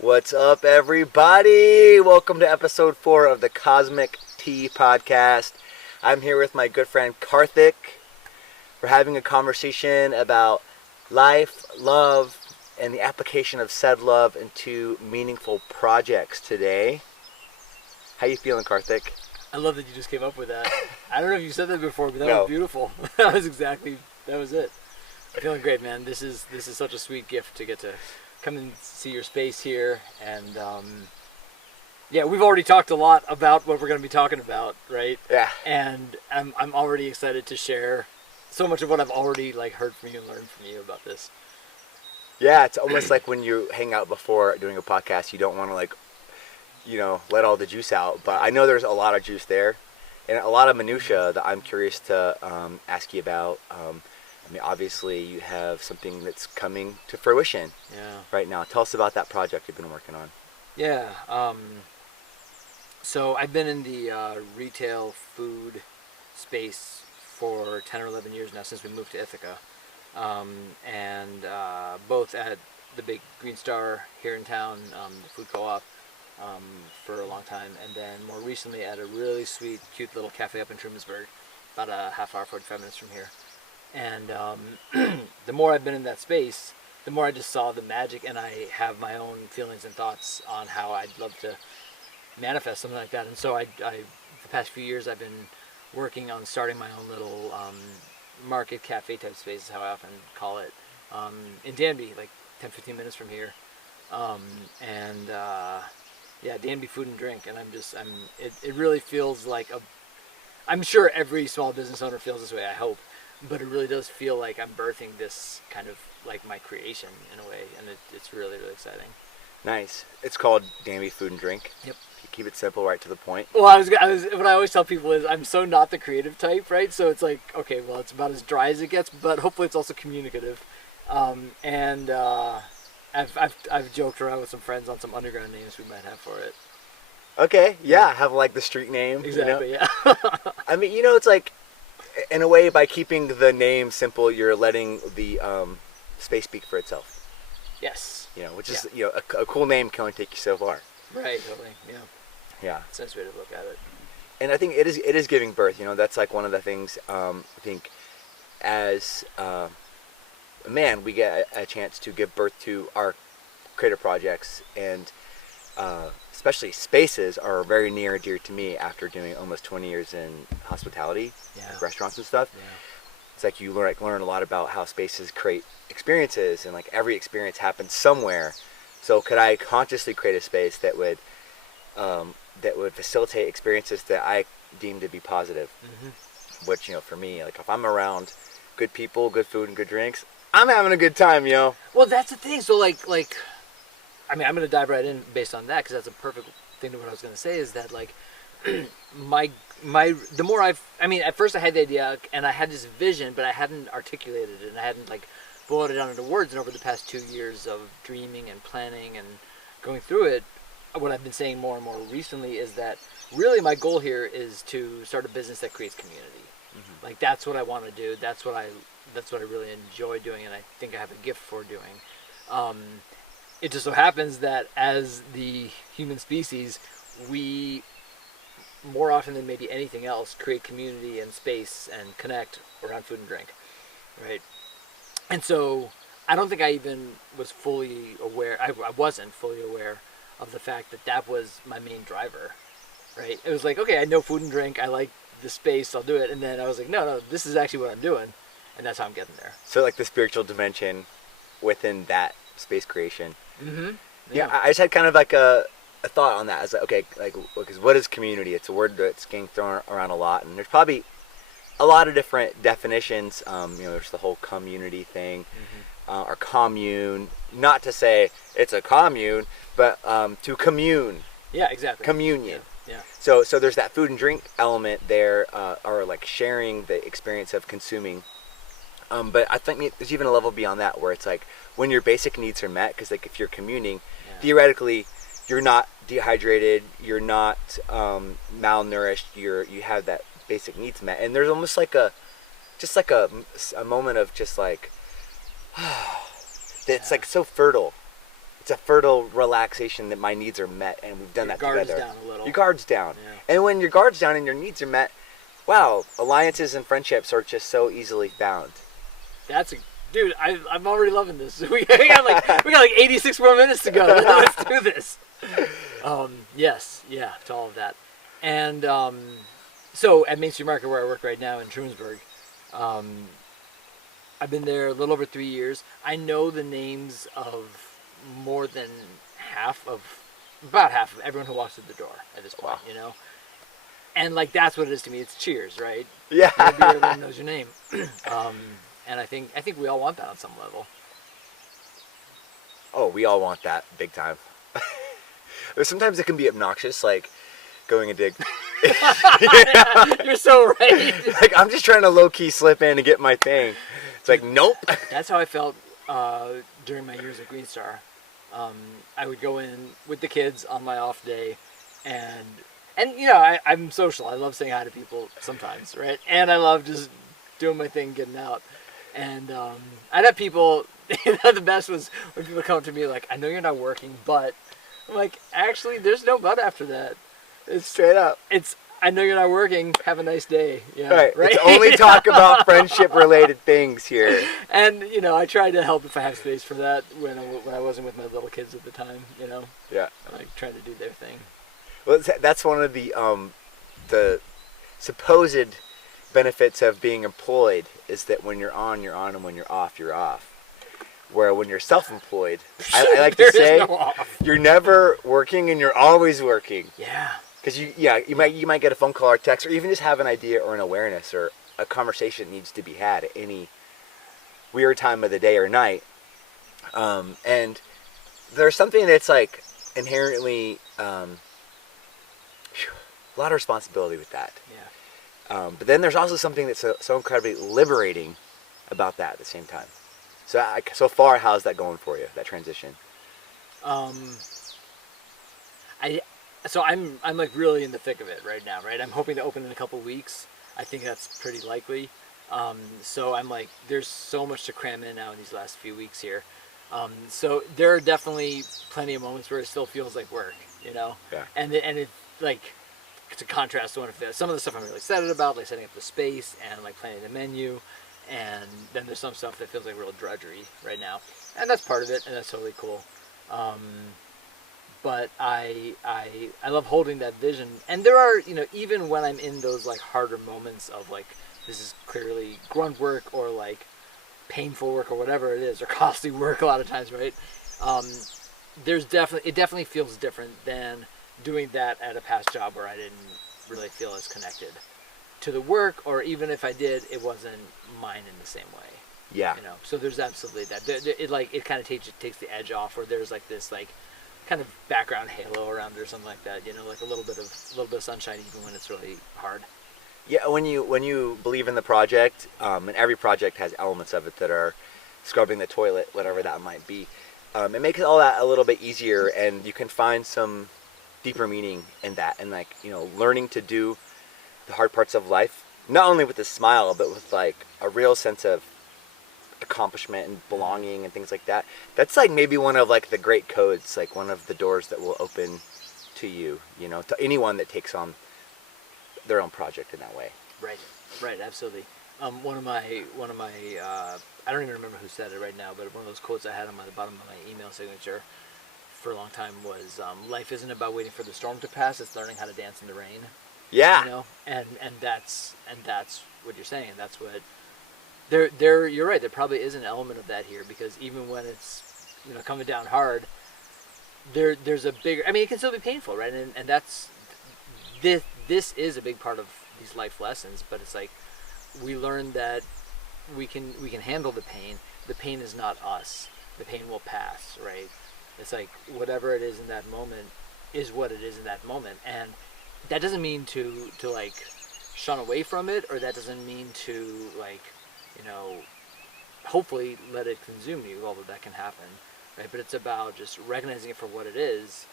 What's up, everybody? Welcome to episode 4 of the CoZmic-Tea podcast. I'm here with my good friend Kartik. We're having a conversation about life, love, and the application of said love into meaningful projects today. How you feeling, Kartik? I love that you just came up with that. I don't know if you said that before, but that No. was beautiful. That was it. I'm feeling great, man. This is such a sweet gift to get to come and see your space here, and yeah, we've already talked a lot about what we're going to be talking about, right? Yeah. And I'm already excited to share so much of what I've already heard from you and learned from you about this. Yeah, it's almost like when you hang out before doing a podcast, you don't want to let all the juice out. But I know there's a lot of juice there, and a lot of minutia that I'm curious to ask you about. Obviously, you have something that's coming to fruition right now. Tell us about that project you've been working on. Yeah. So I've been in the retail food space for 10 or 11 years now, since we moved to Ithaca. And both at the big Green Star here in town, the food co-op, for a long time, and then more recently at a really sweet, cute little cafe up in Trumansburg, about a half hour, 45 minutes from here. And the more I've been in that space, the more I just saw the magic, and I have my own feelings and thoughts on how I'd love to manifest something like that. And so the past few years, I've been working on starting my own little market cafe type space, is how I often call it, in Danby, like 10-15 minutes from here. Yeah, Danby Food and Drink, and it really feels like I'm sure every small business owner feels this way, I hope, but it really does feel like I'm birthing this kind of like my creation in a way, and it's really, really exciting. Nice. It's called Danby Food and Drink. Yep. Keep it simple, right to the point. Well, what I always tell people is I'm so not the creative type, right? So it's like, okay, well, it's about as dry as it gets, but hopefully it's also communicative. I've joked around with some friends on some underground names we might have for it. Okay, yeah, have like the street name. Exactly, yeah. It's like, in a way, by keeping the name simple, you're letting the space speak for itself. Yes. Which is, a cool name can only take you so far. Right, totally, yeah. Yeah. It's a nice way to look at it. And I think it is giving birth. That's like one of the things, I think, as a man, we get a chance to give birth to our creative projects, and especially spaces are very near and dear to me after doing almost 20 years in hospitality, like restaurants and stuff. Yeah. It's like you learn a lot about how spaces create experiences, and like every experience happens somewhere. So could I consciously create a space that would facilitate experiences that I deem to be positive? Mm-hmm. Which, for me, like if I'm around good people, good food, and good drinks, I'm having a good time, Well, that's the thing. So I'm going to dive right in based on that, because that's a perfect thing to what I was going to say, is that the more at first I had the idea and I had this vision, but I hadn't articulated it, and I hadn't boiled it down into words. And over the past 2 years of dreaming and planning and going through it, what I've been saying more and more recently is that really my goal here is to start a business that creates community. Mm-hmm. That's what I want to do. That's what I really enjoy doing, and I think I have a gift for doing. It just so happens that as the human species, we, more often than maybe anything else, create community and space and connect around food and drink, right? And so I don't think I even was fully aware, I wasn't fully aware of the fact that was my main driver, right? It was like, okay, I know food and drink, I like the space, I'll do it. And then I was like, no, this is actually what I'm doing. And that's how I'm getting there. So like the spiritual dimension within that space creation. Mm-hmm. Yeah, I just had kind of like a thought on that. I was like, okay, because what is community? It's a word that's getting thrown around a lot, and there's probably a lot of different definitions. There's the whole community thing, or commune. Not to say it's a commune, but to commune. Yeah, exactly. Communion. Yeah. So there's that food and drink element there, or like sharing the experience of consuming. But I think there's even a level beyond that where it's like when your basic needs are met, because like if you're communing, theoretically, you're not dehydrated, you're not malnourished, you have that basic needs met, and there's almost like a moment of just like it's like so fertile it's a fertile relaxation that my needs are met, and we've done Your that guard is together. down a little. Your guard's down. Yeah. And when your guard's down and your needs are met, wow, alliances and friendships are just so easily found. Dude, I'm already loving this. We got like 86 more minutes to go. Let's do this. Yes, yeah, to all of that. And so at Main Street Market, where I work right now in Trumansburg, I've been there a little over 3 years. I know the names of more than about half of everyone who walks through the door at this point, you know? And like, that's what it is to me. It's cheers, right? Yeah. Everyone knows your name. And I think we all want that on some level. Oh, we all want that big time. But sometimes it can be obnoxious, like going a dig. You're so right. Like, I'm just trying to low-key slip in and get my thing. It's like, nope. That's how I felt during my years at Green Star. I would go in with the kids on my off day, and you know, I'm social. I love saying hi to people sometimes, right? And I love just doing my thing, getting out. And I'd have people. The best was when people come up to me like, "I know you're not working, but," I'm like, "Actually, there's no but after that. It's straight up. I know you're not working. Have a nice day." Yeah, right. It's only talk about friendship-related things here. And you know, I try to help if I have space for that when I wasn't with my little kids at the time. You know. Yeah. Like trying to do their thing. Well, that's one of the supposed benefits of being employed is that when you're on, and when you're off, you're off. Where when you're self-employed, I like to say, you're never working and you're always working. Yeah. Because you might get a phone call or text, or even just have an idea or an awareness or a conversation needs to be had at any weird time of the day or night. And there's something that's like inherently a lot of responsibility with that. Yeah. But then there's also something that's so incredibly liberating about that at the same time. So far, how's that going for you, that transition? I'm like really in the thick of it right now, right? I'm hoping to open in a couple weeks. I think that's pretty likely. So I'm like, there's so much to cram in now in these last few weeks here. So there are definitely plenty of moments where it still feels like work, you know? Yeah. And it like, to contrast to some of the stuff I'm really excited about, like setting up the space and like planning the menu. And then there's some stuff that feels like real drudgery right now. And that's part of it, and that's totally cool. But I love holding that vision. And there are, you know, even when I'm in those like harder moments of like, this is clearly grunt work or like painful work or whatever it is, or costly work a lot of times, right? It definitely feels different than doing that at a past job where I didn't really feel as connected to the work, or even if I did, it wasn't mine in the same way. Yeah. You know, so there's absolutely that. It kind of takes the edge off, or there's like this like kind of background halo around it or something like that. You know, like a little bit of sunshine even when it's really hard. Yeah, when you believe in the project, and every project has elements of it that are scrubbing the toilet, whatever that might be, it makes all that a little bit easier, and you can find some deeper meaning in that, and like, you know, learning to do the hard parts of life, not only with a smile, but with like a real sense of accomplishment and belonging and things like that. That's like maybe one of like the great codes, like one of the doors that will open to you, you know, to anyone that takes on their own project in that way. Right, absolutely. One of my I don't even remember who said it right now, but one of those quotes I had on the bottom of my email signature for a long time was, life isn't about waiting for the storm to pass, it's learning how to dance in the rain. Yeah. You know, and that's what you're saying. That's what there. You're right. There probably is an element of that here, because even when it's, you know, coming down hard, there's a bigger. I mean, it can still be painful, right? And that's this is a big part of these life lessons. But it's like we learn that we can handle the pain. The pain is not us. The pain will pass, right? It's like whatever it is in that moment is what it is in that moment, and that doesn't mean to like shun away from it, or that doesn't mean to like, you know, hopefully let it consume you, although that can happen, right? But it's about just recognizing it for what it is,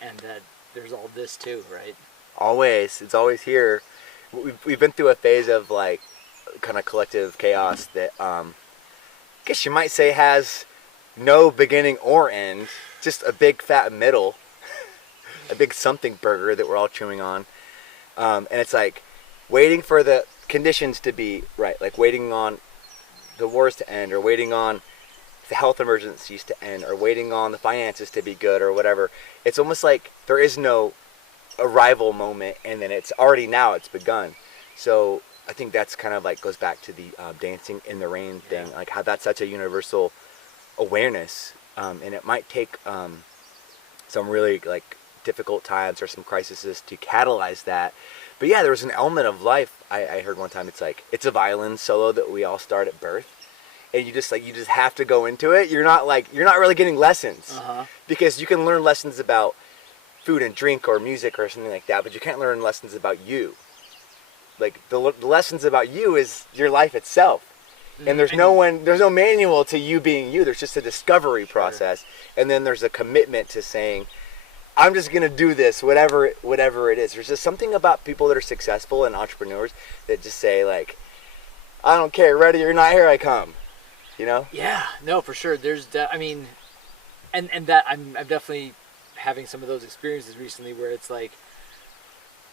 and that there's all this too, right? Always. It's always here. We've been through a phase of like kind of collective chaos that I guess you might say has no beginning or end. just a big fat middle, a big something burger that we're all chewing on. And it's like waiting for the conditions to be right, like waiting on the wars to end, or waiting on the health emergencies to end, or waiting on the finances to be good, or whatever. It's almost like there is no arrival moment, and then it's already now it's begun. So I think that's kind of like goes back to the dancing in the rain thing, like how that's such a universal awareness, and it might take some really like difficult times or some crises to catalyze that. But yeah, there was an element of life. I heard one time, it's like it's a violin solo that we all start at birth, and you just have to go into it. You're not really getting lessons, because you can learn lessons about food and drink or music or something like that, but you can't learn lessons about you. Like the lessons about you is your life itself, and there's no manual to you being you. There's just a discovery process, and then there's a commitment to saying, I'm just gonna do this, whatever it is. There's just something about people that are successful and entrepreneurs that just say like, I don't care, ready or not, here I come. You know? Yeah, no, for sure. There's that. I mean, and that I'm definitely having some of those experiences recently where it's like,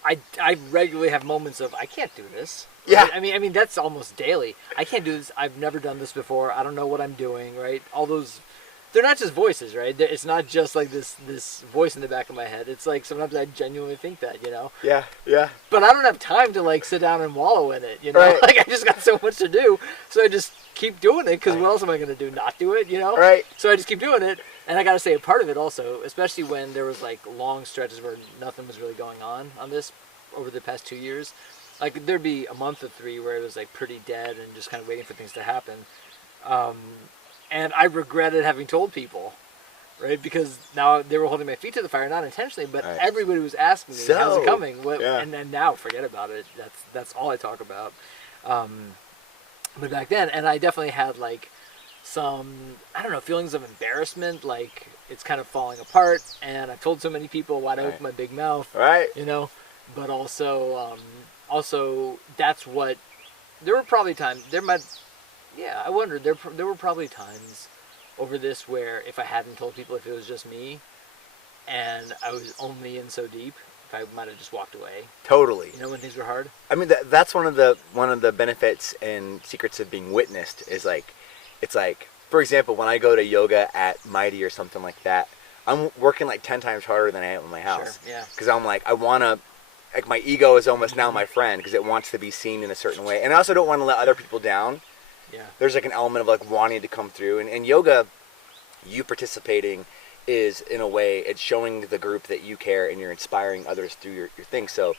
I regularly have moments of I can't do this. Yeah. Right? I mean that's almost daily. I can't do this. I've never done this before. I don't know what I'm doing. Right? All those. They're not just voices, right? It's not just like this voice in the back of my head. It's like sometimes I genuinely think that, you know? Yeah, yeah. But I don't have time to like sit down and wallow in it, you know? Right. Like I just got so much to do, so I just keep doing it, because what else am I going to do? Not do it, you know? Right. So I just keep doing it, and I got to say a part of it also, especially when there was like long stretches where nothing was really going on this over the past 2 years. Like there'd be a month or 3 where it was like pretty dead and just kind of waiting for things to happen. And I regretted having told people, right? Because now they were holding my feet to the fire, not intentionally, but everybody was asking me, how's it coming? And then now, forget about it. That's all I talk about. But back then, and I definitely had like some, I don't know, feelings of embarrassment, like it's kind of falling apart, and I told so many people why I opened my big mouth, you know? But also that's what, there were probably times, I wondered, there were probably times over this where if I hadn't told people, if it was just me, and I was only in so deep, if I might have just walked away. Totally. You know, when things were hard? I mean, that's one of the benefits and secrets of being witnessed is like, it's like, for example, when I go to yoga at Mighty or something like that, I'm working like 10 times harder than I am in my house. Sure, yeah. Because I'm like, I want to, like my ego is almost now my friend because it wants to be seen in a certain way. And I also don't want to let other people down. Yeah. There's like an element of like wanting to come through, and yoga, you participating is in a way it's showing the group that you care and you're inspiring others through your thing. So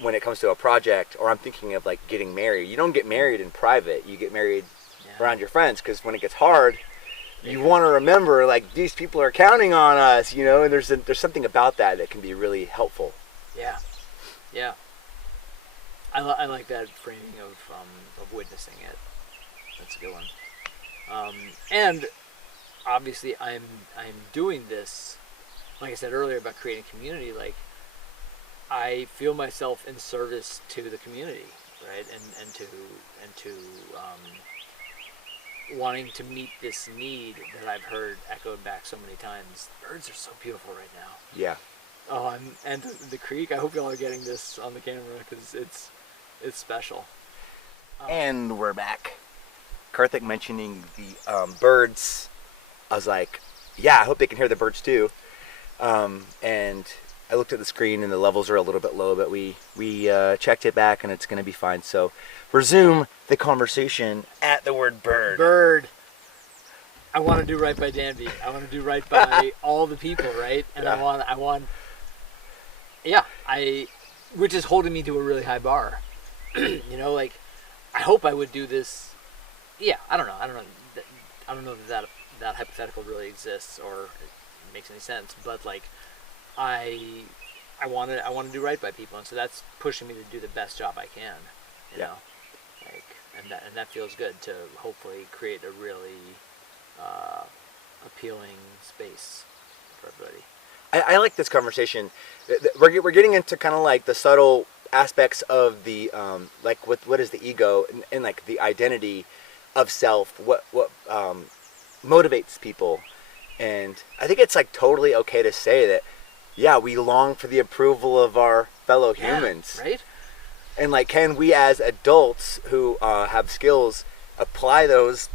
when it comes to a project, or I'm thinking of like getting married, you don't get married in private, you get married around your friends, because when it gets hard, you want to remember like these people are counting on us, you know, and there's something about that can be really helpful. Yeah. I like that framing of witnessing it. That's a good one. And obviously, I'm doing this, like I said earlier about creating community. Like I feel myself in service to the community, right? And to wanting to meet this need that I've heard echoed back so many times. Birds are so beautiful right now. Yeah. Oh, and the creek. I hope y'all are getting this on the camera because it's special. And we're back. Kartik mentioning the birds, I was like, yeah, I hope they can hear the birds too. And I looked at the screen and the levels are a little bit low, but we checked it back and it's going to be fine. So resume the conversation at the word bird. Bird. I want to do right by Danby. I want to do right by all the people, right? And I want. Yeah, which is holding me to a really high bar. You know, like, I hope I would do this. Yeah, I don't know that hypothetical really exists or it makes any sense. But like, I want to do right by people, and so that's pushing me to do the best job I can. You know, like, and that feels good to hopefully create a really appealing space for everybody. I like this conversation. We're getting into kind of like the subtle aspects of the like what is the ego and like the identity of self, what motivates people, And I think it's like totally okay to say that, yeah, we long for the approval of our fellow humans. Right? And like, can we as adults who have skills apply those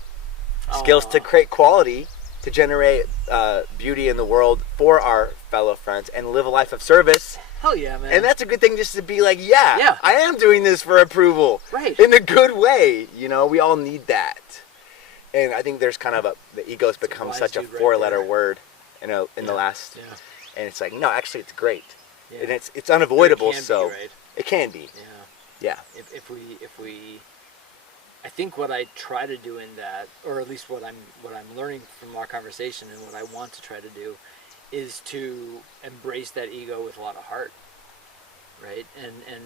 skills to create quality, to generate beauty in the world for our fellow friends, and live a life of service? Hell yeah, man. And that's a good thing, just to be like, yeah, I am doing this for approval. Right. In a good way. You know, we all need that. And I think there's kind of the ego's become such a four-letter word in the last, and it's like, no, actually it's great. Yeah. And it's unavoidable, so it can be. Yeah. If we I think what I try to do in that, or at least what I'm learning from our conversation and what I want to try to do, is to embrace that ego with a lot of heart, right? And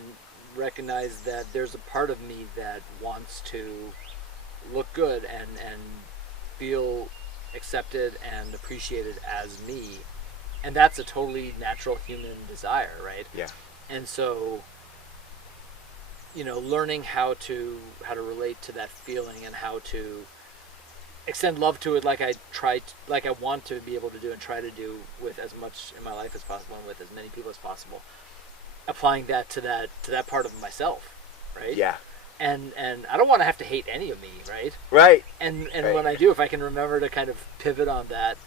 recognize that there's a part of me that wants to look good and feel accepted and appreciated as me, and that's a totally natural human desire, right? Yeah. And so, you know, learning how to relate to that feeling and how to extend love to it, like I want to be able to do and try to do with as much in my life as possible and with as many people as possible. Applying that to that part of myself, right? Yeah. And I don't want to have to hate any of me, right? Right. And when I do, if I can remember to kind of pivot on that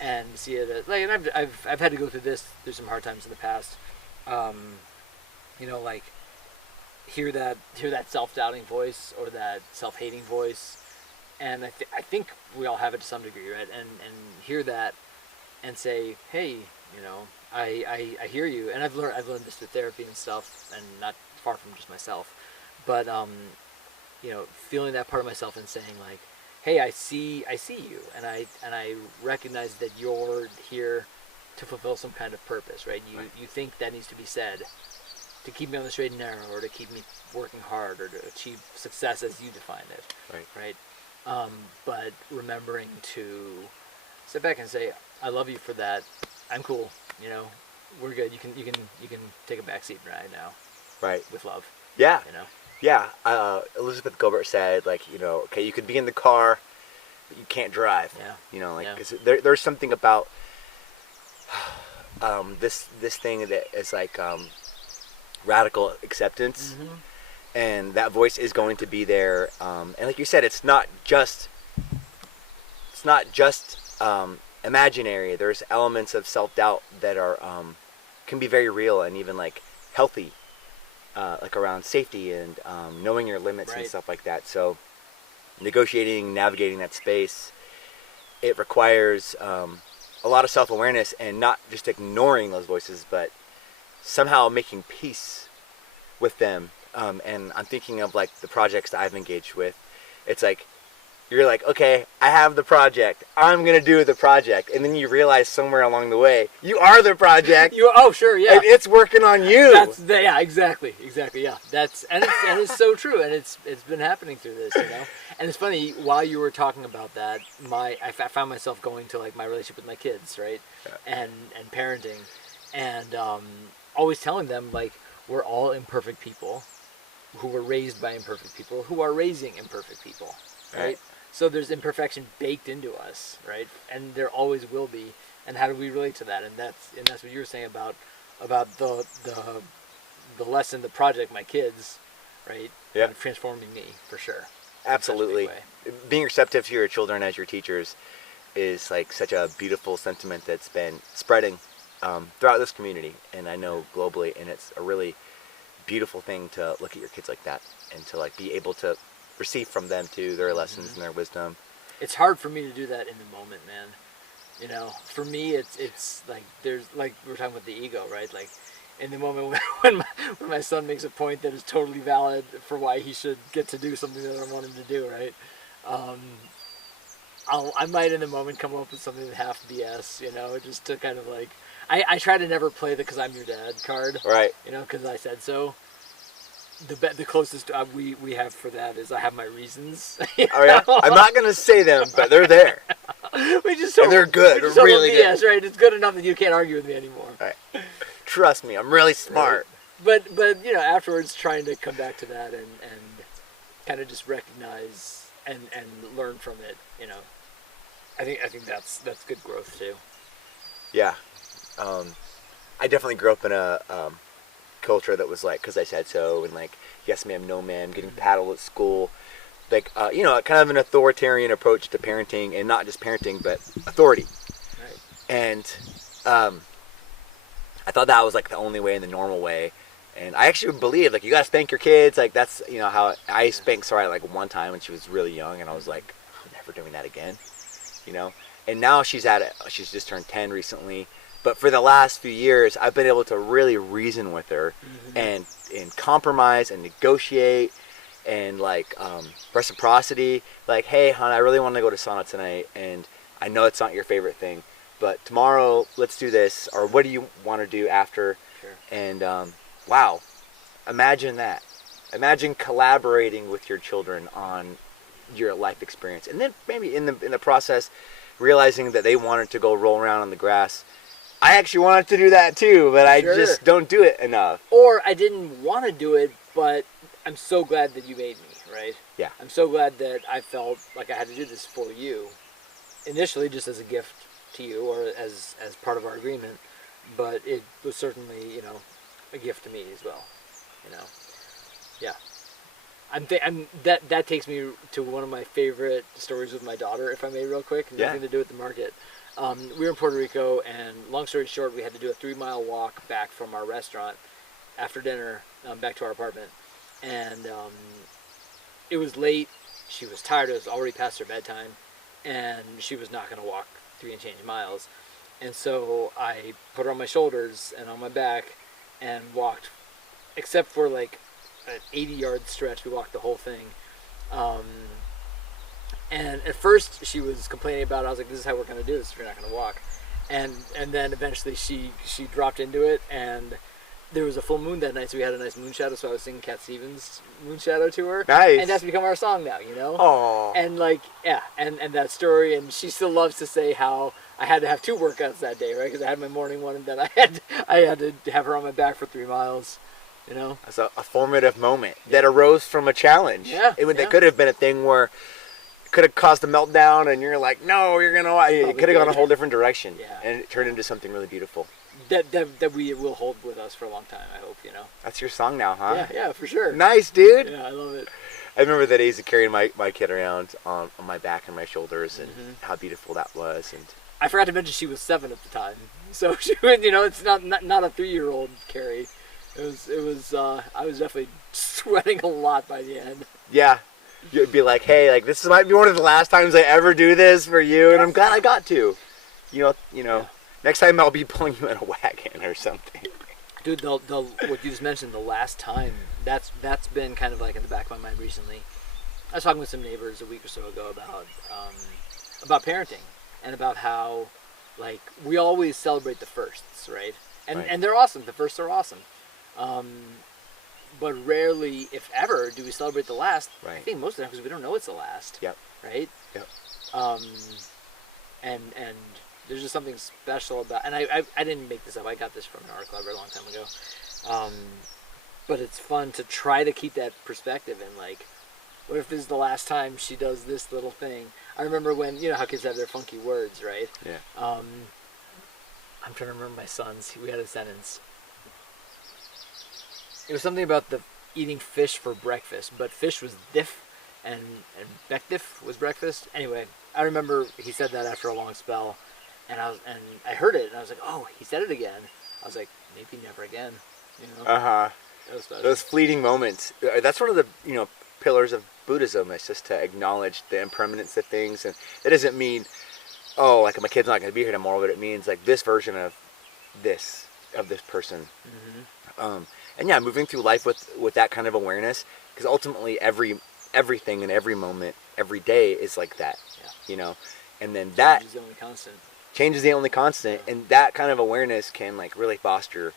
and see it as, like, and I've had to go through some hard times in the past, you know, like hear that self-doubting voice or that self-hating voice, and I think we all have it to some degree, right? And hear that and say, hey, you know, I hear you, and I've learned this through therapy and stuff, and not far from just myself. But you know, feeling that part of myself and saying like, "Hey, I see you, and I recognize that you're here to fulfill some kind of purpose, right? You think that needs to be said to keep me on the straight and narrow, or to keep me working hard, or to achieve success as you define it, right? But remembering to sit back and say, "I love you for that. I'm cool. You know, we're good. You can take a back seat right now, right? With love." Yeah. You know. Yeah, Elizabeth Gilbert said, like, you know, okay, you could be in the car, but you can't drive. Yeah. You know, like, 'cause there's something about this thing that is like radical acceptance, and that voice is going to be there. And like you said, it's not just imaginary. There's elements of self-doubt that are can be very real and even like healthy. Like around safety and knowing your limits and stuff like that. So negotiating, navigating that space, it requires a lot of self-awareness and not just ignoring those voices, but somehow making peace with them. And I'm thinking of like the projects that I've engaged with. It's like, you're like, okay, I have the project. I'm going to do the project. And then you realize somewhere along the way, you are the project. Oh, sure, yeah. And it's working on you. Yeah, exactly, yeah. And it's so true, and it's been happening through this, you know. And it's funny, while you were talking about that, I found myself going to like my relationship with my kids, right? Yeah. And parenting, and always telling them like, we're all imperfect people who were raised by imperfect people who are raising imperfect people, right? So there's imperfection baked into us, right? And there always will be. And how do we relate to that? And that's what you were saying about the lesson, the project, my kids, right? Yeah. And transforming me, for sure. Absolutely. Being receptive to your children as your teachers is like such a beautiful sentiment that's been spreading throughout this community, and I know globally, and it's a really beautiful thing to look at your kids like that and to like be able to receive from them too, their lessons and their wisdom. It's hard for me to do that in the moment, man. You know, for me, it's like there's like we were talking about the ego, right? Like in the moment when my son makes a point that is totally valid for why he should get to do something that I want him to do, right? I might in the moment come up with something that half BS, you know, just to kind of like I try to never play the "'cause I'm your dad" card, right? You know, because I said so. The closest we have for that is I have my reasons. Oh yeah, I'm not gonna say them, but they're there. And they're good, really good. Yes, right. It's good enough that you can't argue with me anymore. Right. Trust me, I'm really smart. Right. But you know, afterwards, trying to come back to that and kind of just recognize and learn from it. You know, I think that's good growth too. Yeah. I definitely grew up in a culture that was like, because I said so, and like, yes ma'am, no ma'am, getting paddled at school. Like, kind of an authoritarian approach to parenting, and not just parenting, but authority. Right. And I thought that was like the only way and the normal way. And I actually believe like you gotta spank your kids. Like that's how I spanked Soraya like one time when she was really young, and I was like, I'm never doing that again. And now she's at it. She's just turned 10 recently. But for the last few years, I've been able to really reason with her and compromise and negotiate and like reciprocity. Like, hey, hon, I really want to go to sauna tonight, and I know it's not your favorite thing, but tomorrow let's do this. Or what do you want to do after? Sure. And wow, imagine that. Imagine collaborating with your children on your life experience, and then maybe in the process, realizing that they wanted to go roll around on the grass. I actually wanted to do that too, but I just don't do it enough. Or I didn't want to do it, but I'm so glad that you made me, right? Yeah. I'm so glad that I felt like I had to do this for you. Initially, just as a gift to you, or as part of our agreement, but it was certainly, a gift to me as well. Yeah. That takes me to one of my favorite stories with my daughter, if I may, real quick. Nothing to do with the market. We were in Puerto Rico, and long story short, we had to do a 3-mile walk back from our restaurant after dinner back to our apartment. And it was late. She was tired. It was already past her bedtime, and she was not going to walk 3 and change miles. And so I put her on my shoulders and on my back and walked, except for like an 80-yard stretch. We walked the whole thing. And at first she was complaining about it. I was like, this is how we're going to do this if you're not going to walk. And then eventually she dropped into it, and there was a full moon that night, so we had a nice moon shadow, so I was singing Cat Stevens' Moon Shadow to her. Nice. And that's become our song now, Aww. And like, yeah, and that story, and she still loves to say how I had to have 2 workouts that day, right? Because I had my morning one, and then I had to have her on my back for 3 miles, That's a formative moment that arose from a challenge. Yeah. That could have been a thing where could have caused a meltdown, and you're like, no, you're gonna. It could have gone a whole different direction, and it turned into something really beautiful. That we will hold with us for a long time. I hope That's your song now, huh? Yeah, for sure. Nice, dude. Yeah, I love it. I remember the days of carrying my kid around on my back and my shoulders, and how beautiful that was. And I forgot to mention she was 7 at the time, so she was, it's not a 3-year-old Carrie. It was. I was definitely sweating a lot by the end. Yeah. You'd be like, hey, like this might be one of the last times I ever do this for you, and I'm glad I got to. Next time I'll be pulling you in a wagon or something. Dude, the what you just mentioned, the last time, that's been kind of like in the back of my mind recently. I was talking with some neighbors a week or so ago about parenting, and about how like we always celebrate the firsts, right? And they're awesome. The firsts are awesome. But rarely, if ever, do we celebrate the last. Right. I think most of the time because we don't know it's the last. Yep. Right? Yep. And there's just something special about, and I didn't make this up. I got this from an article I read a long time ago. But it's fun to try to keep that perspective, and like, what if this is the last time she does this little thing? I remember when, how kids have their funky words, right? Yeah. I'm trying to remember my son's. We had a sentence. It was something about the eating fish for breakfast, but fish was diff, and bekdiff was breakfast. Anyway, I remember he said that after a long spell, and I heard it, and I was like, oh, he said it again. I was like, maybe never again. That was special. Those fleeting moments. That's one of the pillars of Buddhism. Is just to acknowledge the impermanence of things, and it doesn't mean, oh, like my kid's not going to be here tomorrow, but it means like this version of this person. And yeah, moving through life with that kind of awareness, because ultimately everything in every moment, every day is like that, and then that change is the only constant. Change is the only constant, and that kind of awareness can like really foster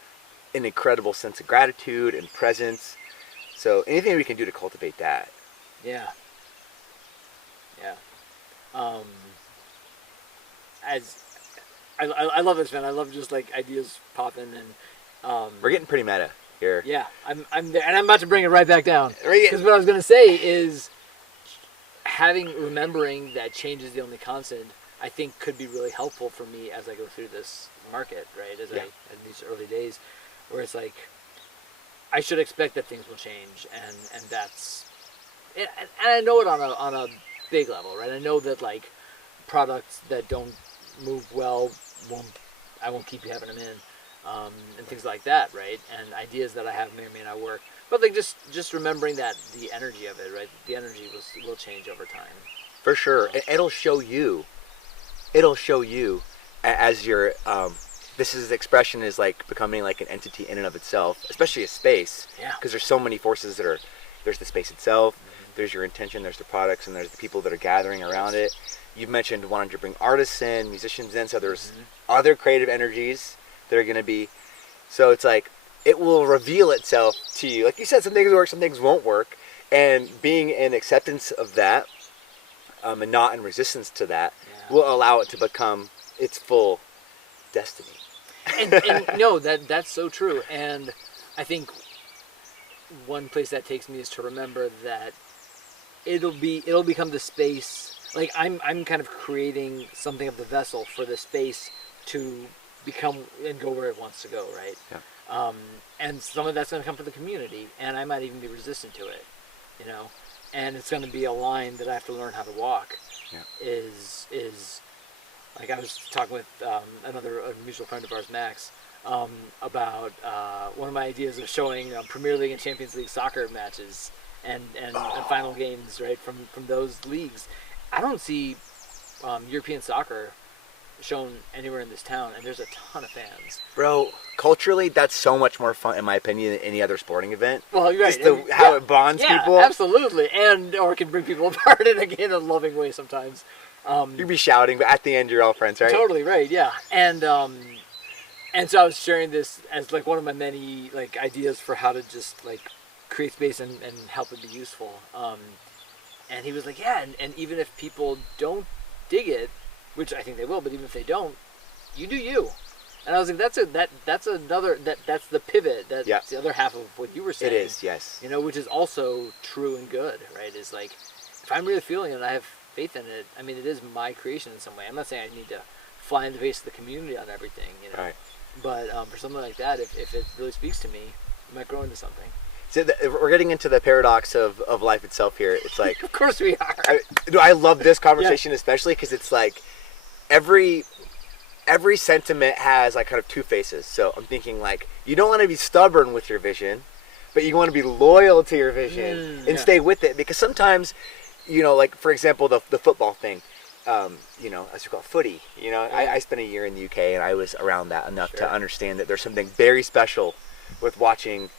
an incredible sense of gratitude and presence. So anything we can do to cultivate that. Yeah. As I love this, man. I love just like ideas popping, and we're getting pretty meta here. Yeah, I'm there, and I'm about to bring it right back down. Because what I was gonna say is remembering that change is the only constant I think could be really helpful for me as I go through this market, right? As Yeah. in these early days, where it's like I should expect that things will change, and that's and I know it on a big level, right? I know that like products that don't move well I won't keep having them in, and things like that, right? And ideas that I have may or may not work, but like just remembering that the energy of it, right? The energy will change over time. For sure. It'll show you. It'll show you as your this is expression is like becoming like an entity in and of itself, especially a space. Yeah. Because there's so many forces that are. There's the space itself. There's your intention. There's the products, and there's the people that are gathering around it. You've mentioned wanting to bring artists in, musicians in. So there's other creative energies that are going to be. So it's like it will reveal itself to you. Like you said, some things work, some things won't work, and being in acceptance of that, and not in resistance to that, will allow it to become its full destiny. and no, that's so true. And I think one place that takes me is to remember that it'll become the space. Like I'm kind of creating something of the vessel for the space to become and go where it wants to go, right? Yeah. And some of that's going to come from the community, and I might even be resistant to it, you know. And it's going to be a line that I have to learn how to walk. Yeah. Is like I was talking with a mutual friend of ours, Max, about one of my ideas of showing Premier League and Champions League soccer matches and final games, right, from those leagues. I don't see European soccer shown anywhere in this town, and there's a ton of fans. Bro, culturally, that's so much more fun, in my opinion, than any other sporting event. Well, you're right. Just how it bonds people. Absolutely, or can bring people apart in a loving way sometimes. You'd be shouting, but at the end, you're all friends, right? Totally right. Yeah, and so I was sharing this as like one of my many like ideas for how to just like create space and help it be useful. And he was like, yeah, and even if people don't dig it, which I think they will, but even if they don't, you do you. And I was like, that's the pivot. That's the other half of what you were saying. It is, yes. You know, which is also true and good, right? Is like, if I'm really feeling it and I have faith in it, I mean, it is my creation in some way. I'm not saying I need to fly in the face of the community on everything, you know. Right. But for something like that, if it really speaks to me, it might grow into something. So we're getting into the paradox of life itself here. It's like... Of course we are. I love this conversation especially because it's like every sentiment has like kind of two faces. So I'm thinking like you don't want to be stubborn with your vision, but you want to be loyal to your vision and stay with it. Because sometimes, you know, like for example, the football thing, you know, as we call it, footy. You know, I spent a year in the UK and I was around that enough to understand that there's something very special with watching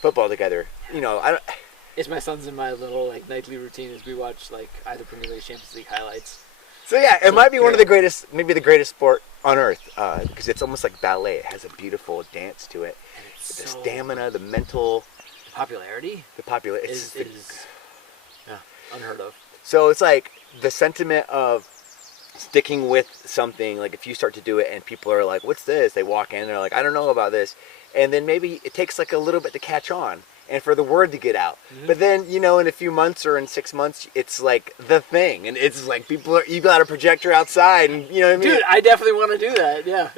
football together. You know, It's my son's and my little like nightly routine as we watch like either Premier League, Champions League highlights. So yeah, it might be one of the greatest, maybe the greatest sport on earth, because it's almost like ballet. It has a beautiful dance to it. The stamina, the mental, the popularity is unheard of. So it's like the sentiment of sticking with something. Like if you start to do it and people are like, "What's this?" They walk in and they're like, "I don't know about this," and then maybe it takes like a little bit to catch on. And for the word to get out. But then, you know, in a few months or in 6 months, it's like the thing. And it's like you got a projector outside and, you know what I mean? Dude, I definitely want to do that. Yeah.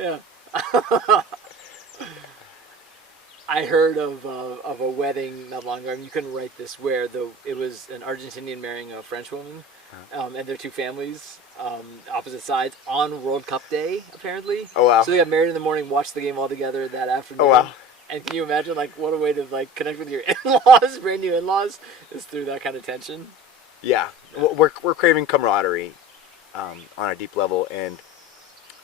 I heard of a wedding not long ago. I mean, you couldn't write this where it was an Argentinian marrying a French woman. And their two families, opposite sides, on World Cup Day, apparently. Oh, wow. So they got married in the morning, watched the game all together that afternoon. Oh, wow. And can you imagine, like, what a way to, like, connect with your in-laws, brand new in-laws, is through that kind of tension? Yeah. We're craving camaraderie on a deep level. And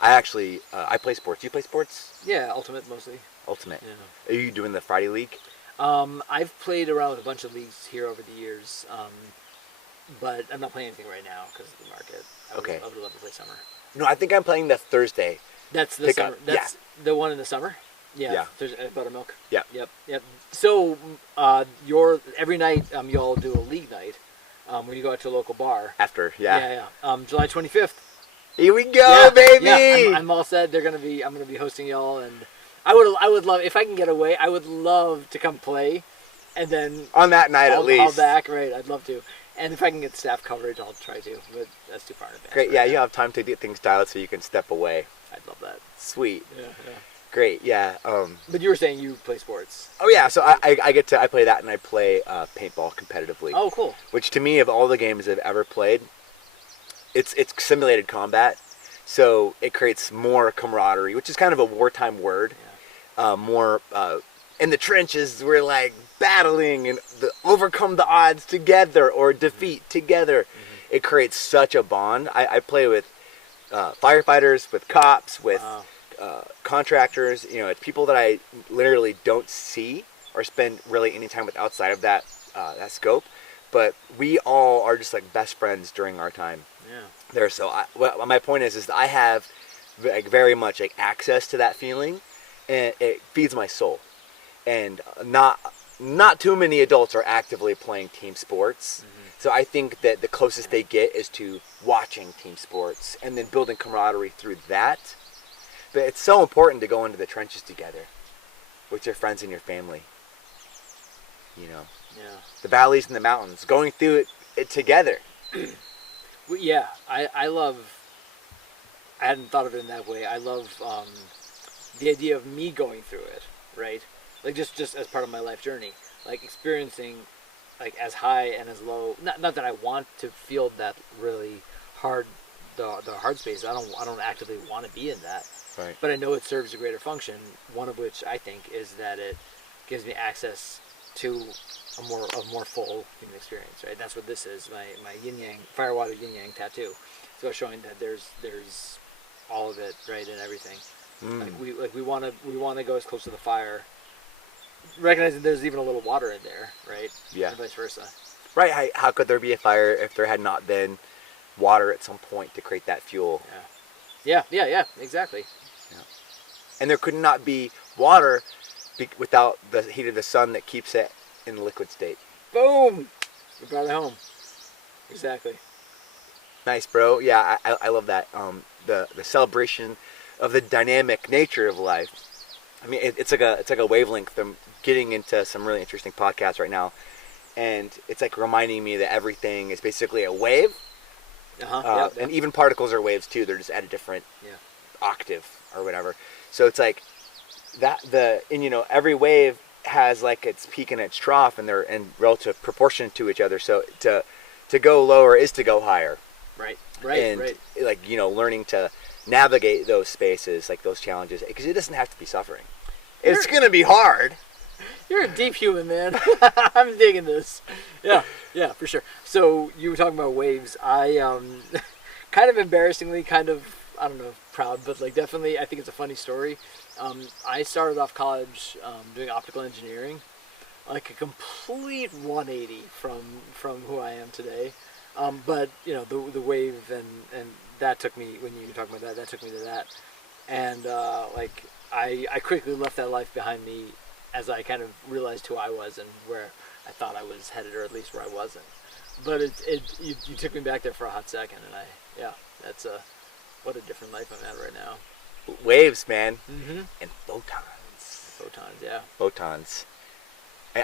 I actually, I play sports. You play sports? Yeah, Ultimate mostly. Ultimate. Yeah. Are you doing the Friday League? I've played around with a bunch of leagues here over the years, but I'm not playing anything right now because of the market. I would love to play summer. No, I think I'm playing the Thursday. That's the summer. That's the one in the summer? Yeah. Buttermilk. Yeah. Yep. So, every night, you all do a league night, when you go out to a local bar. After, Yeah. July 25th. Here we go, baby! Yeah, I'm all set. I'm gonna be hosting y'all, and I would love, if I can get away, I would love to come play, and then on that night at least. I'll back, right? I'd love to, And if I can get staff coverage, I'll try to. But that's too far in advance. Great. Yeah, you have time to get things dialed so you can step away. I'd love that. Sweet. Yeah. Great. Yeah. But you were saying you play sports. Oh yeah. So I play that, and I play paintball competitively. Oh, cool. Which to me, of all the games I've ever played, it's simulated combat, so it creates more camaraderie, which is kind of a wartime word. Yeah. More in the trenches, we're like battling and overcome the odds together or defeat together. Mm-hmm. It creates such a bond. I play with firefighters, with cops, with contractors. You know, it's people that I literally don't see or spend really any time with outside of that scope. But we all are just like best friends during our time there. So my point is that I have like very much like access to that feeling, and it feeds my soul. And not too many adults are actively playing team sports. Mm-hmm. So I think that the closest they get is to watching team sports and then building camaraderie through that. But it's so important to go into the trenches together with your friends and your family. You know, the valleys and the mountains, going through it together. Well, yeah, I love. I hadn't thought of it in that way. I love the idea of me going through it, right? Like just as part of my life journey, like experiencing, like as high and as low. Not that I want to feel that really hard, the hard space. I don't actively want to be in that. Right. But I know it serves a greater function. One of which I think is that it gives me access to a more full human experience. Right. That's what this is. My yin yang fire water yin yang tattoo. So showing that there's all of it, right, and everything. We want to go as close to the fire. Recognizing there's even a little water in there, right? Yeah. And vice versa. Right. How could there be a fire if there had not been water at some point to create that fuel? Yeah. Exactly. Yeah. And there could not be water without the heat of the sun that keeps it in the liquid state. Boom! We brought it home. Exactly. Nice, bro. Yeah, I love that. The celebration of the dynamic nature of life. I mean, it's like a wavelength. I'm getting into some really interesting podcasts right now, and it's like reminding me that everything is basically a wave. And even particles are waves too. They're just at a different octave or whatever. So it's like that every wave has like its peak and its trough, and they're in relative proportion to each other. So to go lower is to go higher. Right. And like learning to navigate those spaces, like those challenges, because it doesn't have to be suffering. It's gonna be hard. You're a deep human, man. I'm digging this. Yeah, for sure. So you were talking about waves. I kind of embarrassingly, I don't know, proud, but like definitely, I think it's a funny story. I started off college doing optical engineering, like a complete 180 from who I am today. But the wave and that took me, when you were talking about that took me to that, and I quickly left that life behind me as I kind of realized who I was and where I thought I was headed, or at least where I wasn't. But you took me back there for a hot second, and that's what a different life I'm at right now. Waves, man. Mm-hmm. And photons. Photons.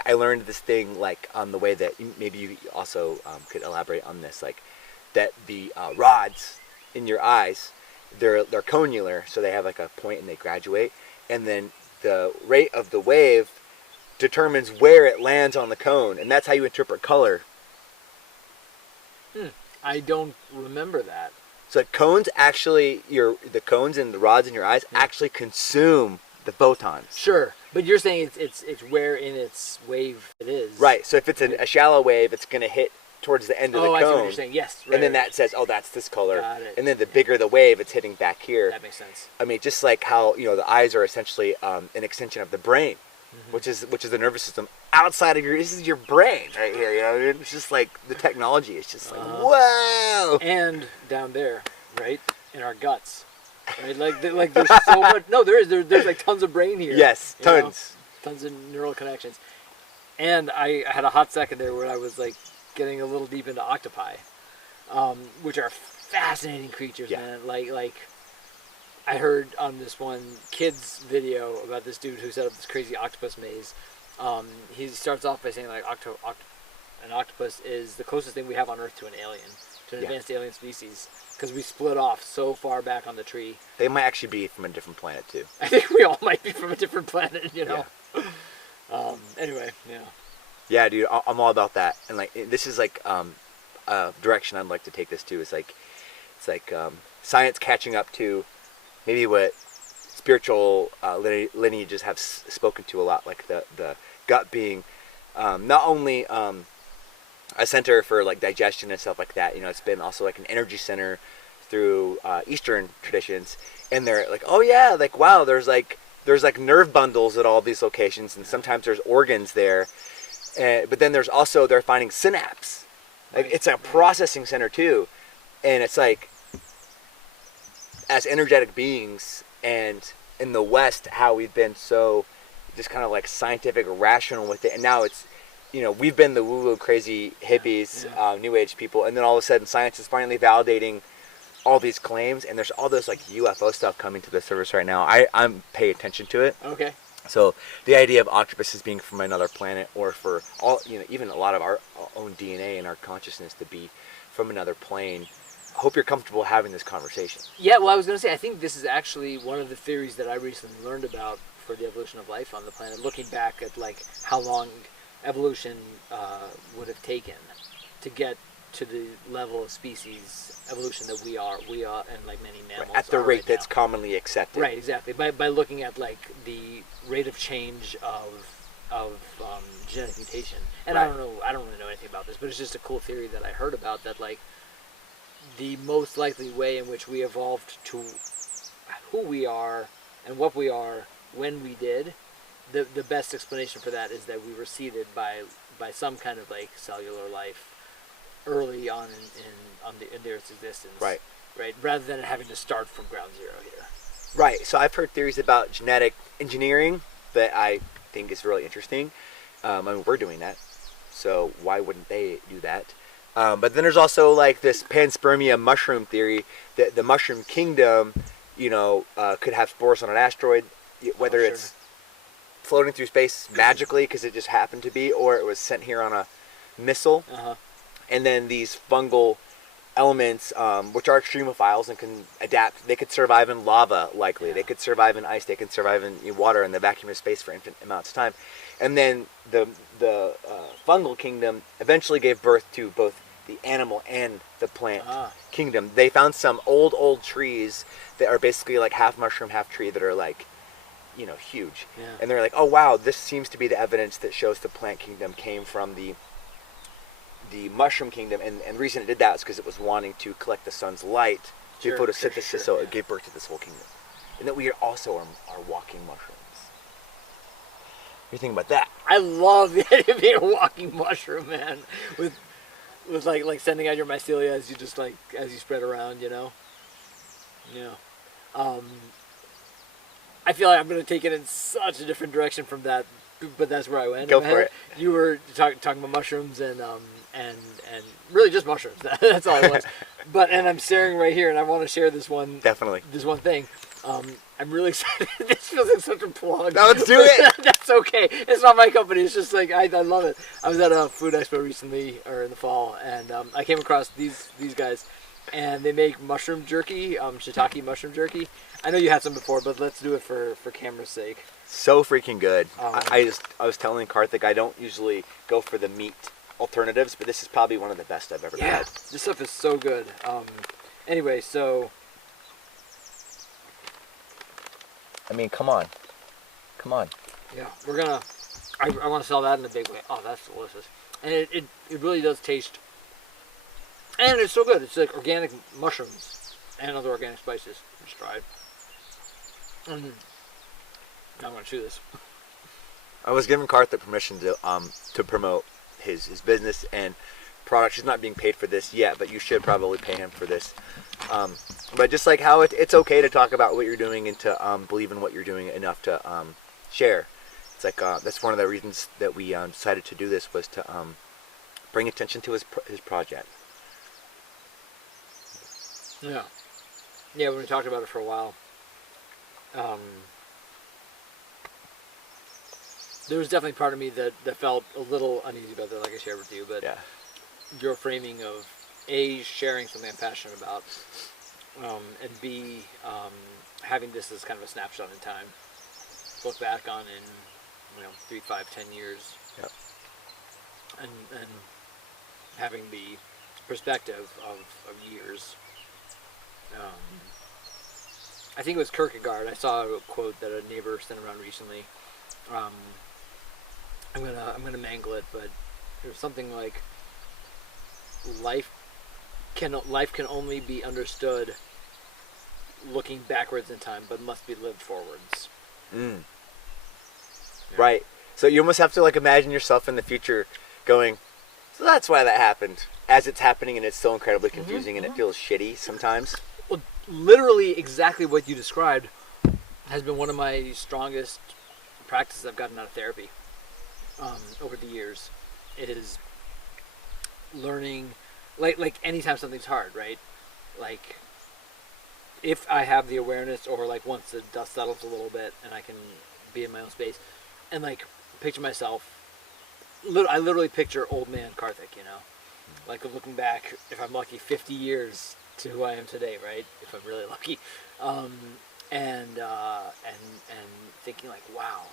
I learned this thing like on the way that maybe you also could elaborate on this, like that the rods in your eyes, they're conular, so they have like a point and they graduate, and then the rate of the wave determines where it lands on the cone, and that's how you interpret color. I don't remember that. So cones actually, the cones and the rods in your eyes actually consume the photons. Sure, but you're saying it's where in its wave it is. Right. So if it's a shallow wave, it's going to hit towards the end of the cone. Oh, I see what you're saying. Yes. Right, and then that says, oh, that's this color. Got it. And then the bigger the wave, it's hitting back here. That makes sense. I mean, just like how the eyes are essentially an extension of the brain, which is the nervous system outside of this is your brain right here. It's just like the technology. It's just like whoa. And down there, right in our guts. Right? Like there's so much. No, there's like tons of brain here. Yes, tons. Tons of neural connections. And I had a hot second there where I was like getting a little deep into octopi, which are fascinating creatures, man. Like I heard on this one kid's video about this dude who set up this crazy octopus maze. He starts off by saying like an octopus is the closest thing we have on Earth to an alien, to an Yeah. advanced alien species, because we split off so far back on the tree. They might actually be from a different planet too. I think we all might be from a different planet, you know. Yeah. Anyway, yeah. Yeah, dude, I'm all about that. And like, this is like a direction I'd like to take this to. It's like science catching up to maybe what spiritual lineages have spoken to a lot, like the gut being not only a center for like digestion and stuff like that. You know, it's been also like an energy center through Eastern traditions. And they're like, oh yeah, like wow, there's like nerve bundles at all these locations, and sometimes there's organs there. But then there's also, they're finding synapse. Like, it's a processing center too. And it's like, as energetic beings, and in the West, how we've been so just kind of like scientific, rational with it. And now it's, you know, we've been the woo-woo crazy hippies, New Age people. And then all of a sudden, science is finally validating all these claims. And there's all this like UFO stuff coming to the surface right now. I'm paying attention to it. Okay. So the idea of octopuses being from another planet, or for all, you know, even a lot of our own DNA and our consciousness to be from another plane. I hope you're comfortable having this conversation. Yeah, well, I was going to say, I think this is actually one of the theories that I recently learned about for the evolution of life on the planet, looking back at like how long evolution would have taken to get to the level of species evolution that we are, and like many mammals At the are rate right that's now. commonly accepted. Right, exactly. By looking at like the rate of change of genetic mutation, and Right. I don't really know anything about this, but it's just a cool theory that I heard about, that like the most likely way in which we evolved to who we are and what we are when we did, the best explanation for that is that we were seeded by some kind of like cellular life early on in the Earth's existence. Right. Right. Rather than having to start from ground zero here. Right. So I've heard theories about genetic engineering that I think is really interesting. I mean, we're doing that, so why wouldn't they do that? But then there's also like this panspermia mushroom theory that the mushroom kingdom, you know, could have spores on an asteroid, whether sure. it's floating through space magically because it just happened to be, or it was sent here on a missile. Uh-huh. And then these fungal elements, which are extremophiles and can adapt, they could survive in lava likely. Yeah. They could survive in ice. They can survive in water and the vacuum of space for infinite amounts of time. And then the fungal kingdom eventually gave birth to both the animal and the plant kingdom. They found some old trees that are basically like half mushroom, half tree, that are like, you know, huge. Yeah. And they're like, oh wow, this seems to be the evidence that shows the plant kingdom came from the mushroom kingdom, and the reason it did that is because it was wanting to collect the sun's light to Sure, photosynthesis, sure, so yeah. it gave birth to this whole kingdom. And that we also are walking mushrooms. What do you think about that? I love the idea of being a walking mushroom, man. With like sending out your mycelia as you spread around, you know. Yeah. I feel like I'm gonna take it in such a different direction from that, but that's where I went. Go in my for head. it. You were talking about mushrooms and really just mushrooms. That's all it was. And I'm staring right here, and I want to share this one. Definitely. This one thing. I'm really excited. This feels like such a plug. No, let's do it. That's okay. It's not my company. It's just like I love it. I was at a food expo recently, or in the fall, and I came across these guys, and they make mushroom jerky, shiitake mushroom jerky. I know you had some before, but let's do it for camera's sake. So freaking good. I was telling Kartik I don't usually go for the meat alternatives, but this is probably one of the best I've ever had. This stuff is so good. Anyway, so I mean, come on. yeah, we're gonna. I want to sell that in a big way. Oh, that's delicious, and it really does taste. And it's so good. It's like organic mushrooms and other organic spices just dried. I'm gonna chew this. I was giving Kartik permission to promote his business and product. He's not being paid for this yet, but you should probably pay him for this. But just like how it's okay to talk about what you're doing and to believe in what you're doing enough to share. It's like that's one of the reasons that we decided to do this, was to bring attention to his project. Yeah, when we talked about it for a while. there was definitely part of me that felt a little uneasy about that, like I shared with you. But Yeah. your framing of A, sharing something I'm passionate about, and B, having this as kind of a snapshot in time, look back on in 3, 5, 10 years, Yep. and having the perspective of years. I think it was Kierkegaard. I saw a quote that a neighbor sent around recently. I'm gonna mangle it, but it was something like life can only be understood looking backwards in time, but must be lived forwards. Mm. Yeah. Right. So you almost have to like imagine yourself in the future going, so that's why that happened. As it's happening and it's so incredibly confusing and it feels shitty sometimes. Well, literally exactly what you described has been one of my strongest practices I've gotten out of therapy over the years. It is learning, like anytime something's hard, right? Like if I have the awareness, or like once the dust settles a little bit and I can be in my own space and like picture myself, I literally picture old man Kartik, like looking back, if I'm lucky, 50 years to who I am today, right? If I'm really lucky, and thinking like, wow,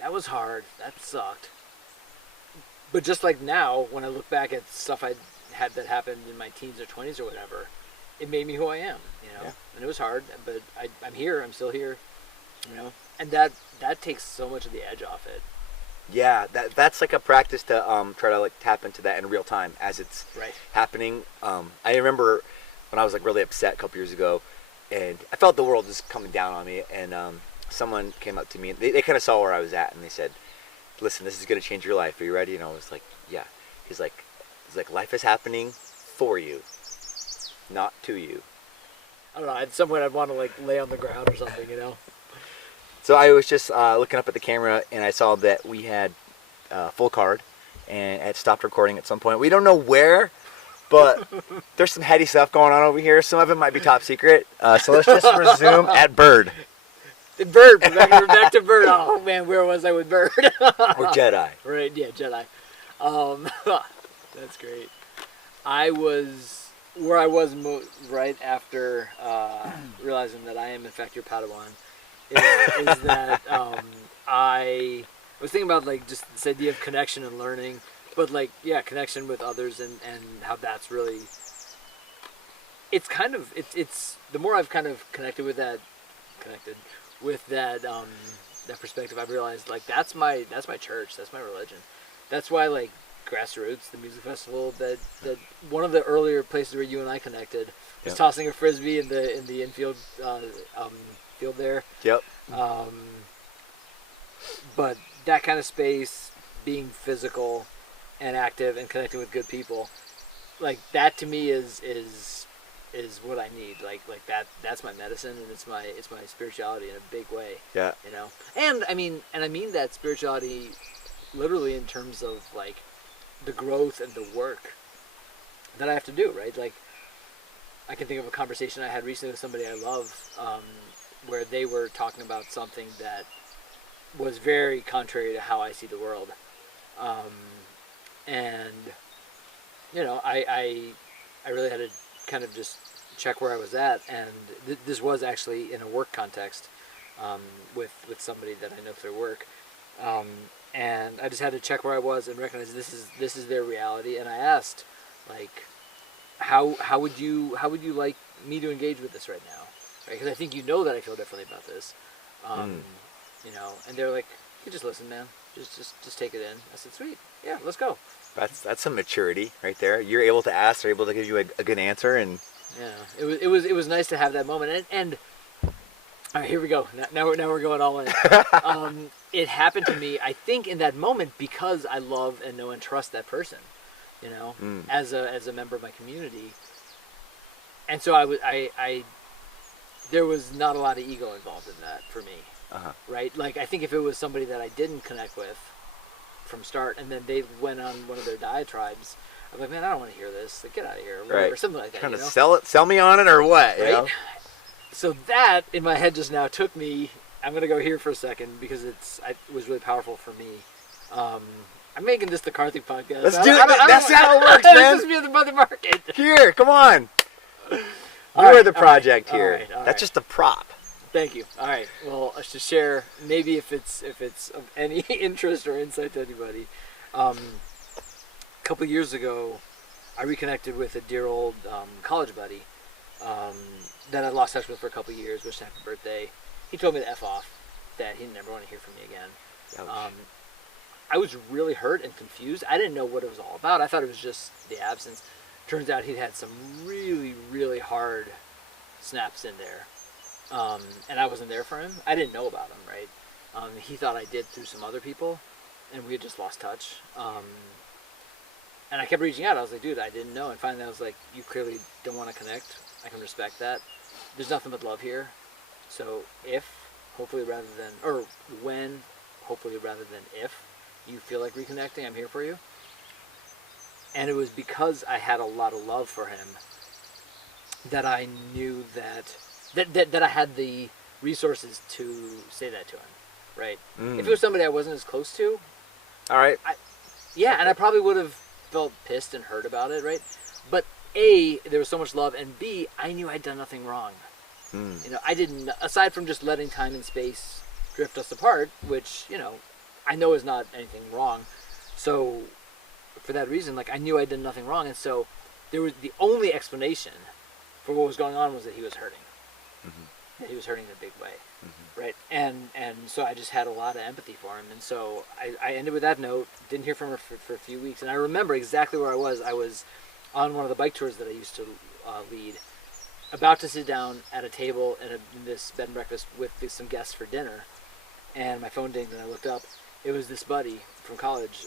that was hard, that sucked. But just like now, when I look back at stuff I had that happened in my teens or 20s or whatever, it made me who I am, Yeah. And it was hard, but I'm here, I'm still here, and that takes so much of the edge off it. Yeah, that's like a practice to try to like tap into that in real time as it's Right. happening. I remember when I was like really upset a couple years ago, and I felt the world just coming down on me, and someone came up to me and they kind of saw where I was at, and they said, "Listen, this is going to change your life. Are you ready?" And I was like, "Yeah." He's like, "Life is happening for you, not to you." I don't know, at some point I'd want to like lay on the ground or something, So I was just looking up at the camera, and I saw that we had full card, and had stopped recording at some point. We don't know where, but there's some heady stuff going on over here. Some of it might be top secret. So let's just resume at Bird. The Bird, we're back to Bird. Oh man, where was I with Bird? Or Jedi. Right, yeah, Jedi. That's great. I was where I was right after realizing that I am in fact your Padawan. Is that I was thinking about like just this idea of connection and learning, but like connection with others and how that's really. It's kind of it's the more I've kind of connected with that that perspective, I've realized like that's my church, that's my religion. That's why like Grassroots, the music festival, that one of the earlier places where you and I connected was tossing a frisbee in the infield field there. Yep. But that kind of space, being physical and active and connecting with good people, like that to me is what I need. Like that's my medicine, and it's my spirituality in a big way. Yeah. And I mean that spirituality literally in terms of like the growth and the work that I have to do, right? Like I can think of a conversation I had recently with somebody I love, where they were talking about something that was very contrary to how I see the world. And I really had to kind of just check where I was at, and this was actually in a work context, with somebody that I know through work, and I just had to check where I was and recognize this is their reality. And I asked, like, how would you like me to engage with this right now? Right? Because I think that I feel differently about this. And they're like, you just listen, man. Just take it in. I said, sweet, yeah, let's go. That's some maturity right there. You're able to ask, they're able to give you a good answer, and it was nice to have that moment. And all right, here we go. Now we're going all in. It happened to me, I think, in that moment because I love and know and trust that person, as a member of my community. And so I there was not a lot of ego involved in that for me. Right? Like, I think if it was somebody that I didn't connect with from start, and then they went on one of their diatribes, I'm like, man, I don't want to hear this. Like, get out of here, or whatever, right. Something like that. Trying to sell me on it, or what? Right. So that in my head just now took me I'm gonna go here for a second because it was really powerful for me. I'm making this the Kartik podcast. Let's do it. That's how it works, man. This is me at the market. Here, come on. You are the project here. That's just a prop. Thank you. All right. Well, I should share maybe if it's of any interest or insight to anybody. A couple of years ago, I reconnected with a dear old college buddy that I lost touch with for a couple of years. Wished him happy birthday. He told me to F off, that he'd never want to hear from me again. I was really hurt and confused. I didn't know what it was all about. I thought it was just the absence. Turns out he'd had some really, really hard snaps in there. And I wasn't there for him. I didn't know about him, right? He thought I did through some other people, and we had just lost touch. And I kept reaching out. I was like, dude, I didn't know. And finally I was like, you clearly don't want to connect. I can respect that. There's nothing but love here. So hopefully rather than if you feel like reconnecting, I'm here for you. And it was because I had a lot of love for him that I knew that I had the resources to say that to him, right? If it was somebody I wasn't as close to, all right, and I probably would have felt pissed and hurt about it, right? But A, there was so much love, and B, I knew I'd done nothing wrong. You know, I didn't, aside from just letting time and space drift us apart, which, you know, I know is not anything wrong. So, for that reason, like, I knew I'd done nothing wrong, and so there was the only explanation for what was going on was that he was hurting. That he was hurting in a big way, right? And so I just had a lot of empathy for him, and so I ended with that note. Didn't hear from her for a few weeks, and I remember exactly where I was. I was on one of the bike tours that I used to lead, about to sit down at a table in this bed and breakfast with some guests for dinner, and my phone dinged, and I looked up. It was this buddy from college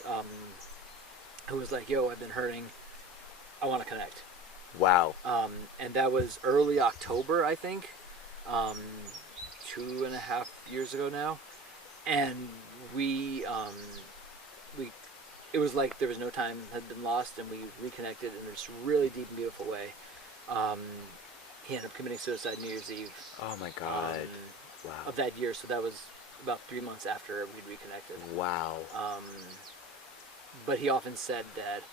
who was like, yo, I've been hurting. I want to connect. Wow. And that was early October, I think, 2.5 years ago now. And it was like there was no time had been lost, and we reconnected in this really deep and beautiful way. He ended up committing suicide New Year's Eve. Oh my God. Wow. Of that year, so that was about 3 months after we'd reconnected. Wow. But he often said that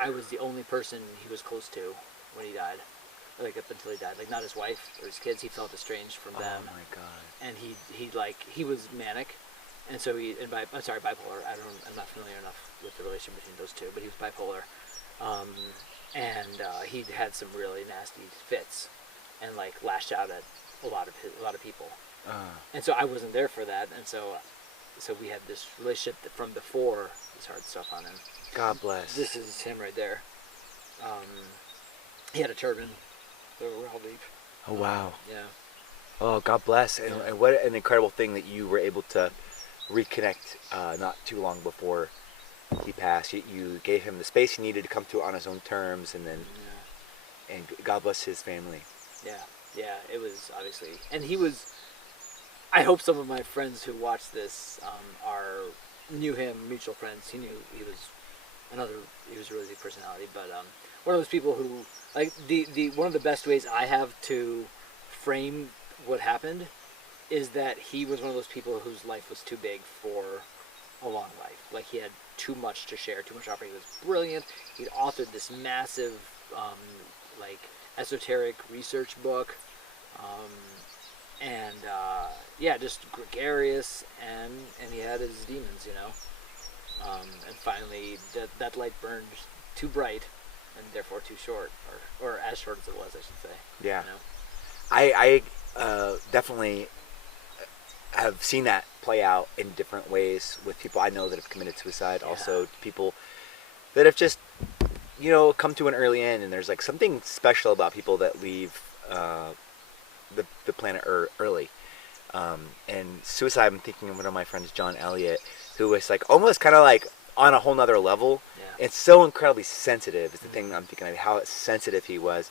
I was the only person he was close to when he died, like up until he died. Like, not his wife or his kids. He felt estranged from them. Oh my God. And he was manic, and so bipolar. I'm not familiar enough with the relation between those two, but he was bipolar, and he had some really nasty fits, and like lashed out at a lot of people. And so I wasn't there for that, and so we had this relationship that from before this hard stuff on him. God bless. This is him right there. He had a turban. They were all deep. Oh wow. Yeah. Oh, God bless. And what an incredible thing that you were able to reconnect not too long before he passed. You gave him the space he needed to come to on his own terms, and then and God bless his family. Yeah, it was obviously, and he was. I hope some of my friends who watch this knew him, mutual friends. He knew he was a really big personality, but one of those people who, like, the one of the best ways I have to frame what happened is that he was one of those people whose life was too big for a long life. Like, he had too much to share, too much to offer. He was brilliant. He'd authored this massive, esoteric research book, just gregarious, and he had his demons, you know. And finally, that light burned too bright, and therefore too short, or as short as it was, I should say. Yeah. You know? I definitely have seen that play out in different ways with people I know that have committed suicide. Yeah. Also, people that have just, come to an early end, and there's like something special about people that leave the planet early. And suicide, I'm thinking of one of my friends, John Elliott, who was like almost kind of like on a whole nother level. Yeah. It's so incredibly sensitive is the thing I'm thinking of, how sensitive he was.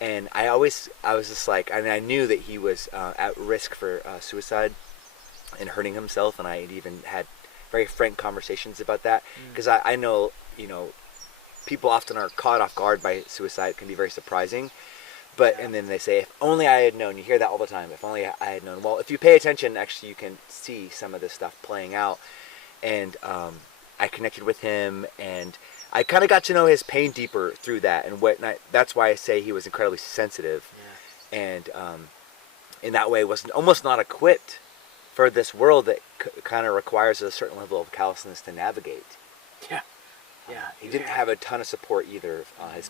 And I was just like, I knew that he was at risk for suicide and hurting himself, and I had even had very frank conversations about that, because I know, people often are caught off guard by suicide. It can be very surprising, But and then they say, if only I had known. You hear that all the time. If only I had known. Well, if you pay attention, actually, you can see some of this stuff playing out. And I connected with him, and I kind of got to know his pain deeper through that. And that's why I say he was incredibly sensitive, and in that way was almost not equipped for this world that kind of requires a certain level of callousness to navigate. Yeah. He didn't have a ton of support either.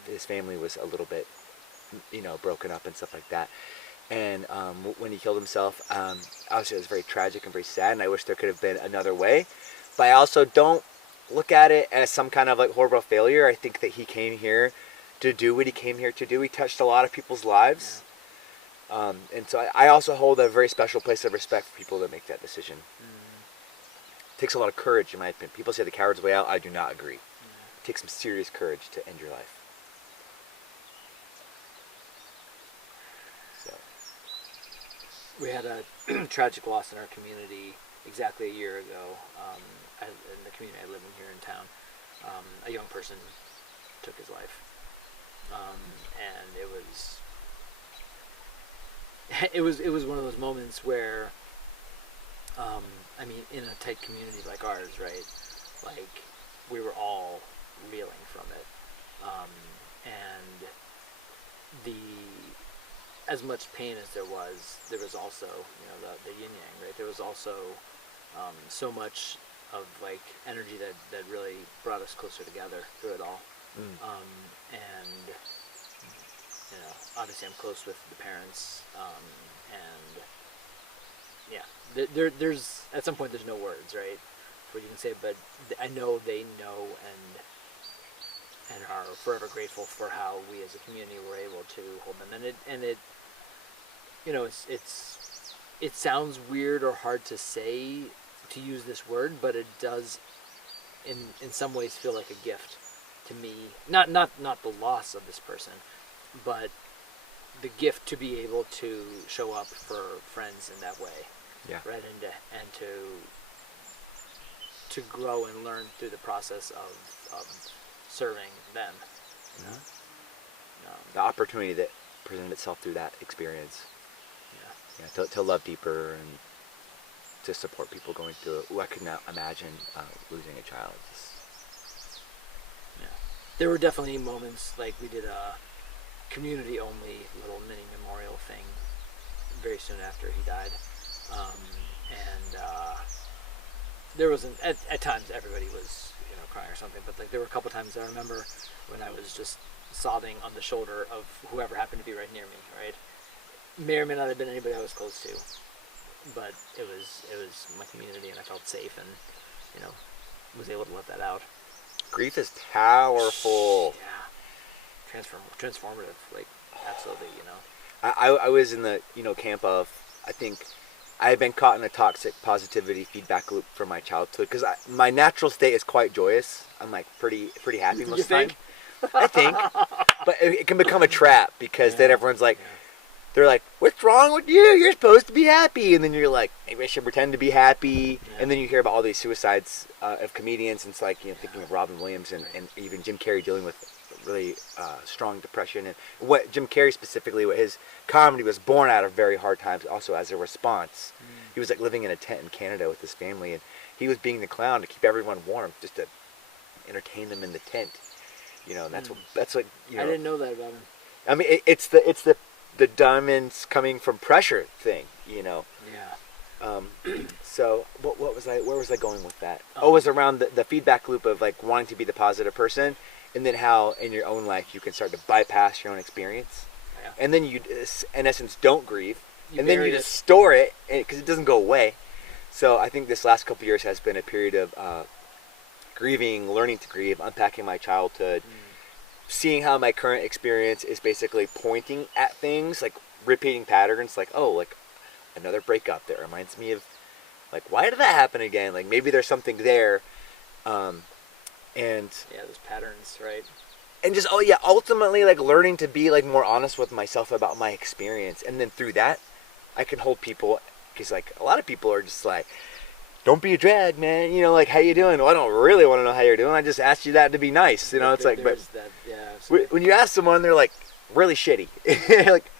His family was a little bit, broken up and stuff like that. And when he killed himself, obviously it was very tragic and very sad, and I wish there could have been another way. But I also don't look at it as some kind of like horrible failure. I think that he came here to do what he came here to do. He touched a lot of people's lives. And so I also hold a very special place of respect for people that make that decision. It takes a lot of courage, in my opinion. People say the coward's way out. I do not agree. It takes some serious courage to end your life. So. We had a tragic loss in our community exactly a year ago. In the community I live in here in town, a young person took his life, and it was one of those moments where, in a tight community like ours, right? Like, we were all reeling from it, and as much pain as there was also, the yin yang, right? There was also so much of like energy that really brought us closer together through it all. And obviously I'm close with the parents, and there's at some point there's no words, right, for what you can say, but I know they know and are forever grateful for how we as a community were able to hold them, and it sounds weird or hard to say, to use this word, but it does in some ways feel like a gift to me. Not the loss of this person, but the gift to be able to show up for friends in that way. Yeah. Right, and to grow and learn through the process of serving them. The opportunity that presented itself through that experience. To love deeper and to support people going through it. I could not imagine losing a child. There were definitely moments, like we did a community-only little mini memorial thing very soon after he died. And there wasn't, at times everybody was crying or something, but like there were a couple times I remember when I was just sobbing on the shoulder of whoever happened to be right near me, right? May or may not have been anybody I was close to, but it was my community, and I felt safe, and was able to let that out. Grief is powerful. Yeah, transformative, like absolutely. I was in the camp of, I think I had been caught in a toxic positivity feedback loop from my childhood, because my natural state is quite joyous. I'm like pretty happy most of the time. I think, but it can become a trap, because then everyone's like. They're like, what's wrong with you? You're supposed to be happy. And then you're like, maybe I should pretend to be happy. Yeah. And then you hear about all these suicides of comedians. And it's like, thinking of Robin Williams and even Jim Carrey dealing with really strong depression. And what Jim Carrey specifically, what his comedy was born out of very hard times, also as a response. He was like living in a tent in Canada with his family. And he was being the clown to keep everyone warm, just to entertain them in the tent. And that's what I didn't know that about him. I mean, it's the diamonds coming from pressure thing, Yeah. So where was I going with that? It was around the feedback loop of like wanting to be the positive person, and then how in your own life you can start to bypass your own experience, and then you, in essence, don't grieve, and then you just store it because it doesn't go away. So I think this last couple of years has been a period of grieving, learning to grieve, unpacking my childhood. Seeing how my current experience is basically pointing at things, like repeating patterns, like, oh, like another breakup that reminds me of, like, why did that happen again? Like, maybe there's something there. And those patterns, right? And just, ultimately, like, learning to be, like, more honest with myself about my experience. And then through that, I can hold people, because, like, a lot of people are just like, don't be a drag, man. Like, how you doing? Well, I don't really want to know how you're doing. I just asked you that to be nice. It's like, but that, when you ask someone, they're like, really shitty. Like,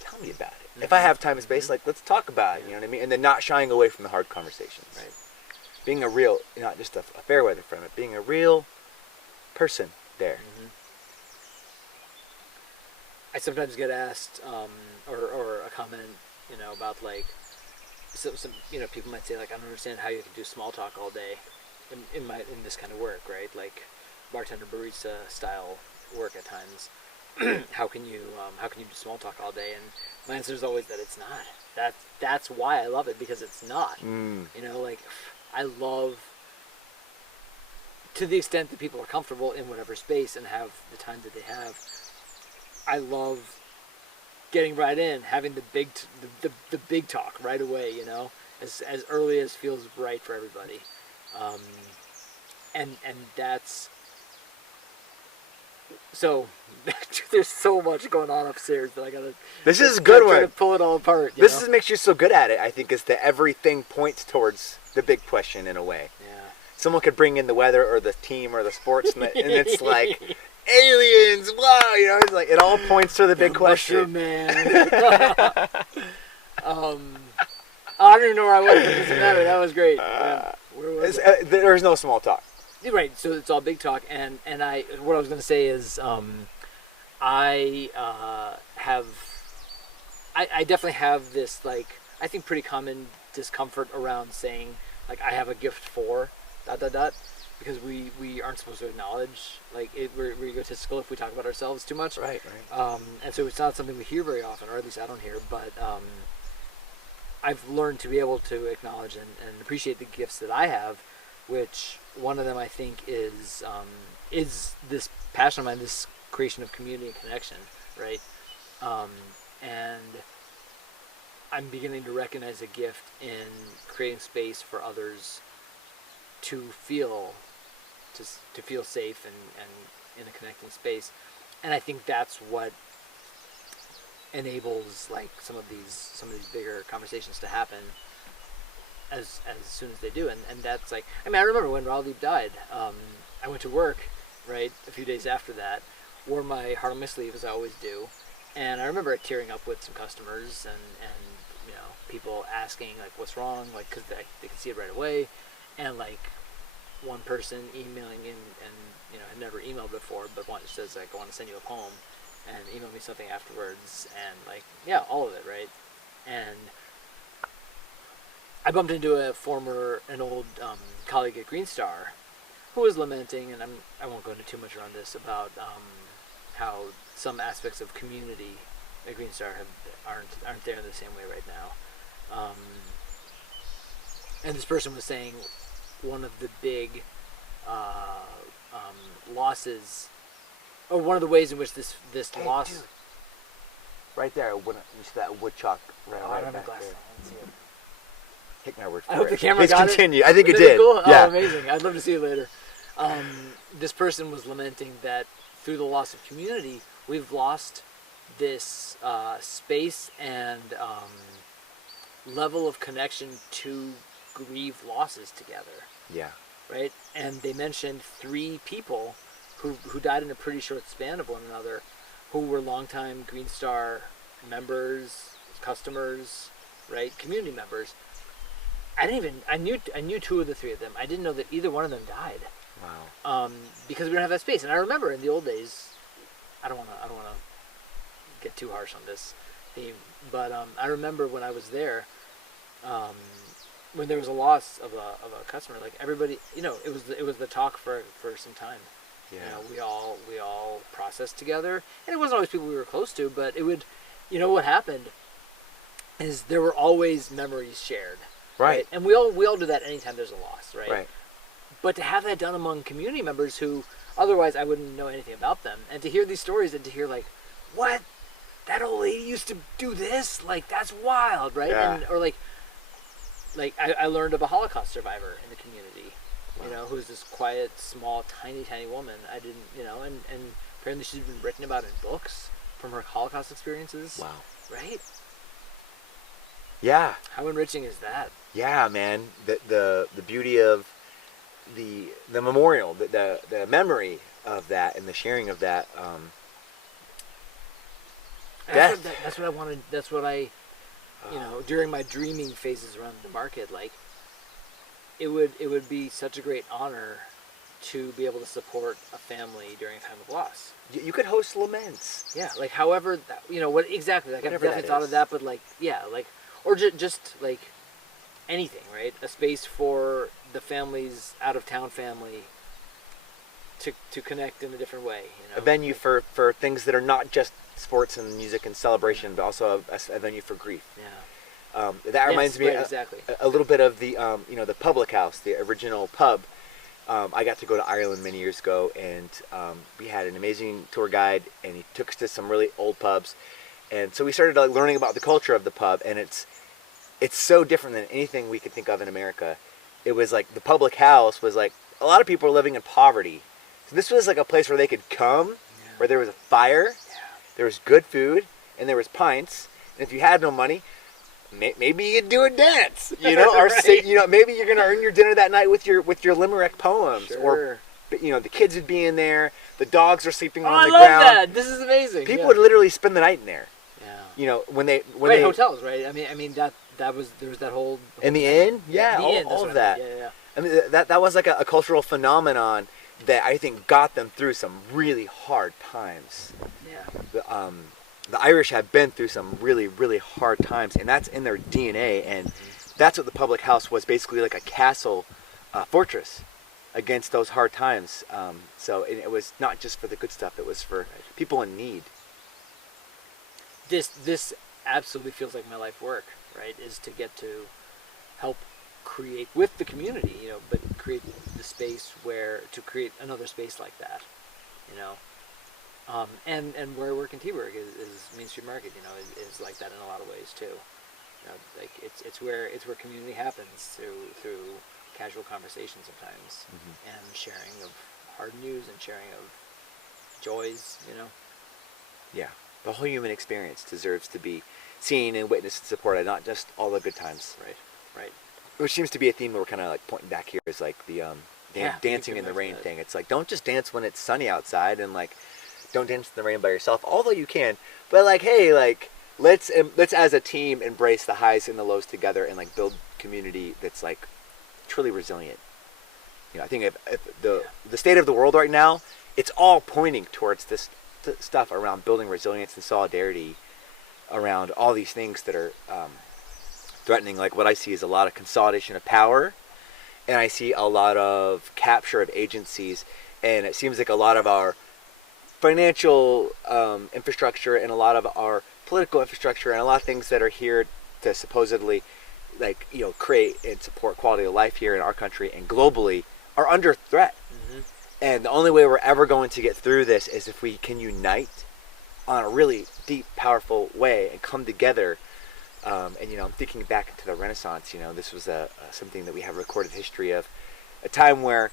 tell me about it. If I have time and space, like, let's talk about it. You know what I mean? And then not shying away from the hard conversations. Right. Being a real, not just a fair weather friend, but being a real person there. I sometimes get asked, or a comment, about like, some people might say like, I don't understand how you can do small talk all day, in this kind of work, right? Like, bartender barista style work at times. how can you do small talk all day? And my answer is always that it's not. That's why I love it, because it's not. Like, I love, to the extent that people are comfortable in whatever space and have the time that they have, I love getting right in, having the big talk right away, as early as feels right for everybody. And that's, so there's so much going on upstairs that I gotta. This is a good one. Try to pull it all apart. This makes you so good at it. I think is that everything points towards the big question in a way. Yeah. Someone could bring in the weather or the team or the sports, and it's like aliens. Wow, it's like it all points to the big question. Mushroom Man. I don't even know where I was. It doesn't matter. That was great. Where was it? There's no small talk. Right, so it's all big talk, and what I was going to say is, I definitely have this, like, I think pretty common discomfort around saying, like, I have a gift for ... because we aren't supposed to acknowledge, like, we're egotistical if we talk about ourselves too much. Right. And so it's not something we hear very often, or at least I don't hear, but I've learned to be able to acknowledge and appreciate the gifts that I have, which one of them I think is this passion of mine, this creation of community and connection, right? And I'm beginning to recognize a gift in creating space for others to feel safe and in a connecting space, and I think that's what enables like some of these bigger conversations to happen as soon as they do, and that's like, I mean, I remember when Raleigh died, I went to work, right, a few days after that, wore my heart on my sleeve as I always do, and I remember tearing up with some customers and people asking like what's wrong, like, because they could see it right away, and like one person emailing in and had never emailed before, but says like, I want to send you a poem, and email me something afterwards, and like, yeah, all of it, right? And I bumped into an old colleague at Green Star who was lamenting, and I won't go into too much around this, about how some aspects of community at Green Star aren't there in the same way right now. And this person was saying one of the big losses, or one of the ways in which this loss. Dude. Right there, you see that wood chalk right I don't have back a glass. there. I didn't see it. Take my word for I it. hope the camera Please got continue. it. I think it Is did. Cool? Yeah. Oh, amazing. I'd love to see it later. This person was lamenting that through the loss of community, we've lost this space and level of connection to grieve losses together. Yeah. Right? And they mentioned 3 people who died in a pretty short span of one another, who were longtime Green Star members, customers, right? Community members. I knew 2 of the 3 of them. I didn't know that either one of them died. Wow. Because we don't have that space. And I remember in the old days, I don't want to get too harsh on this theme, but I remember when I was there, when there was a loss of a customer, like everybody, it was the talk for some time. Yeah. We all processed together, and it wasn't always people we were close to, but it would, what happened is there were always memories shared. Right. And we all do that anytime there's a loss, right? Right. But to have that done among community members who otherwise I wouldn't know anything about them, and to hear these stories and to hear like, what? That old lady used to do this? Like, that's wild, right? Yeah. And, or like I learned of a Holocaust survivor in the community, Wow. who's this quiet, small, tiny woman. I didn't, and apparently she's been written about in books from her Holocaust experiences. Wow. Right? Yeah. How enriching is that? Yeah, man. The beauty of the memorial, the memory of that, and the sharing of that. Death. That's what I wanted. That's what I, during my dreaming phases around the market, like, it would be such a great honor to be able to support a family during a time of loss. You could host laments. Yeah, like however, what exactly? Like I've Whatever definitely that thought is. of that, but like, yeah, like, or just like anything, right? A space for the family's out of town family to connect in a different way. A venue for things that are not just sports and music and celebration, but also a venue for grief. Yeah. That reminds me exactly. a little bit of the the Public House, the original pub. I got to go to Ireland many years ago, and we had an amazing tour guide, and he took us to some really old pubs, and so we started learning about the culture of the pub, and it's so different than anything we could think of in America. It was like the Public House was like a lot of people were living in poverty, so this was like a place where they could come, where there was a fire, there was good food, and there was pints, and if you had no money, maybe you'd do a dance, or Right. say, maybe you're gonna earn your dinner that night with your limerick poems, Sure. or the kids would be in there, the dogs are sleeping on I the love ground. that. This is amazing. People would literally spend the night in there. Yeah. When they Hotels, right? I mean there was that whole in the inn, the inn, all that's of what that. Yeah. I mean that was like a cultural phenomenon that I think got them through some really hard times. Yeah. The Irish have been through some really, really hard times, and that's in their DNA, and that's what the Public House was, basically like a castle, fortress against those hard times. So it was not just for the good stuff, it was for people in need. This absolutely feels like my life work, right? Is to get to help create with the community, but create the space to create another space like that, and where I work in T-Burg is Main Street Market, is like that in a lot of ways too. Like it's where community happens through casual conversation sometimes, and sharing of hard news and sharing of joys, Yeah, the whole human experience deserves to be seen and witnessed and supported, not just all the good times. Right. Which seems to be a theme that we're kind of like pointing back here is like the dancing in the rain that. thing. It's like, don't just dance when it's sunny outside, and like don't dance in the rain by yourself, although you can. But like, hey, like let's as a team embrace the highs and the lows together, and like build community that's like truly resilient. I think if the state of the world right now, it's all pointing towards this stuff around building resilience and solidarity around all these things that are threatening. Like what I see is a lot of consolidation of power, and I see a lot of capture of agencies, and it seems like a lot of our financial infrastructure and a lot of our political infrastructure and a lot of things that are here to supposedly create and support quality of life here in our country and globally are under threat. And the only way we're ever going to get through this is if we can unite on a really deep, powerful way and come together. And I'm thinking back into the Renaissance. This was something that we have recorded history of, a time where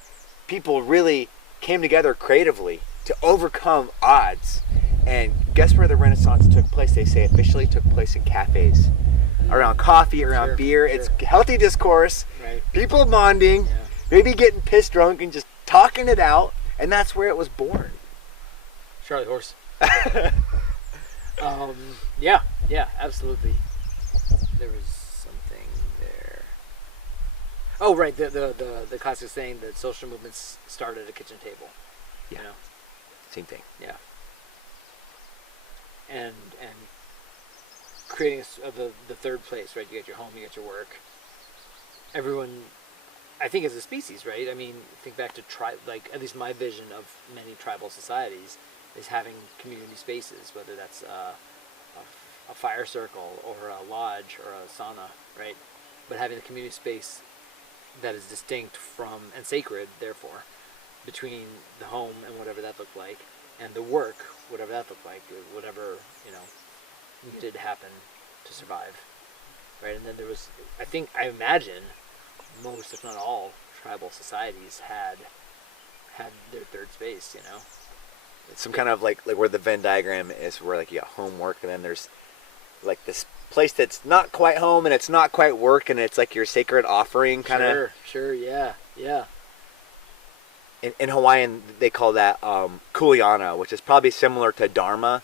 people really came together creatively to overcome odds. And guess where the Renaissance took place? They say officially took place in cafes, around coffee, around beer. It's healthy discourse, Right. people bonding, maybe getting pissed drunk and just talking it out, and that's where it was born. Charlie Horse. Yeah, absolutely. There was something there. Oh, right. The classic saying that social movements start at a kitchen table. Yeah. Same thing. Yeah. And creating the third place, right? You get your home, you get your work. Everyone, I think, as a species, right? I mean, think back to at least my vision of many tribal societies is having community spaces, whether that's a fire circle or a lodge or a sauna, right? But having a community space that is distinct from and sacred, therefore, between the home and whatever that looked like, and the work, whatever that looked like, whatever needed to happen to survive, right? And then there was, I imagine, most, if not all, tribal societies had their third space, It's some kind of like where the Venn diagram is, where like you got homework, and then there's like this place that's not quite home and it's not quite work, and it's like your sacred offering kind of. Sure, yeah. In Hawaiian, they call that kuleana, which is probably similar to dharma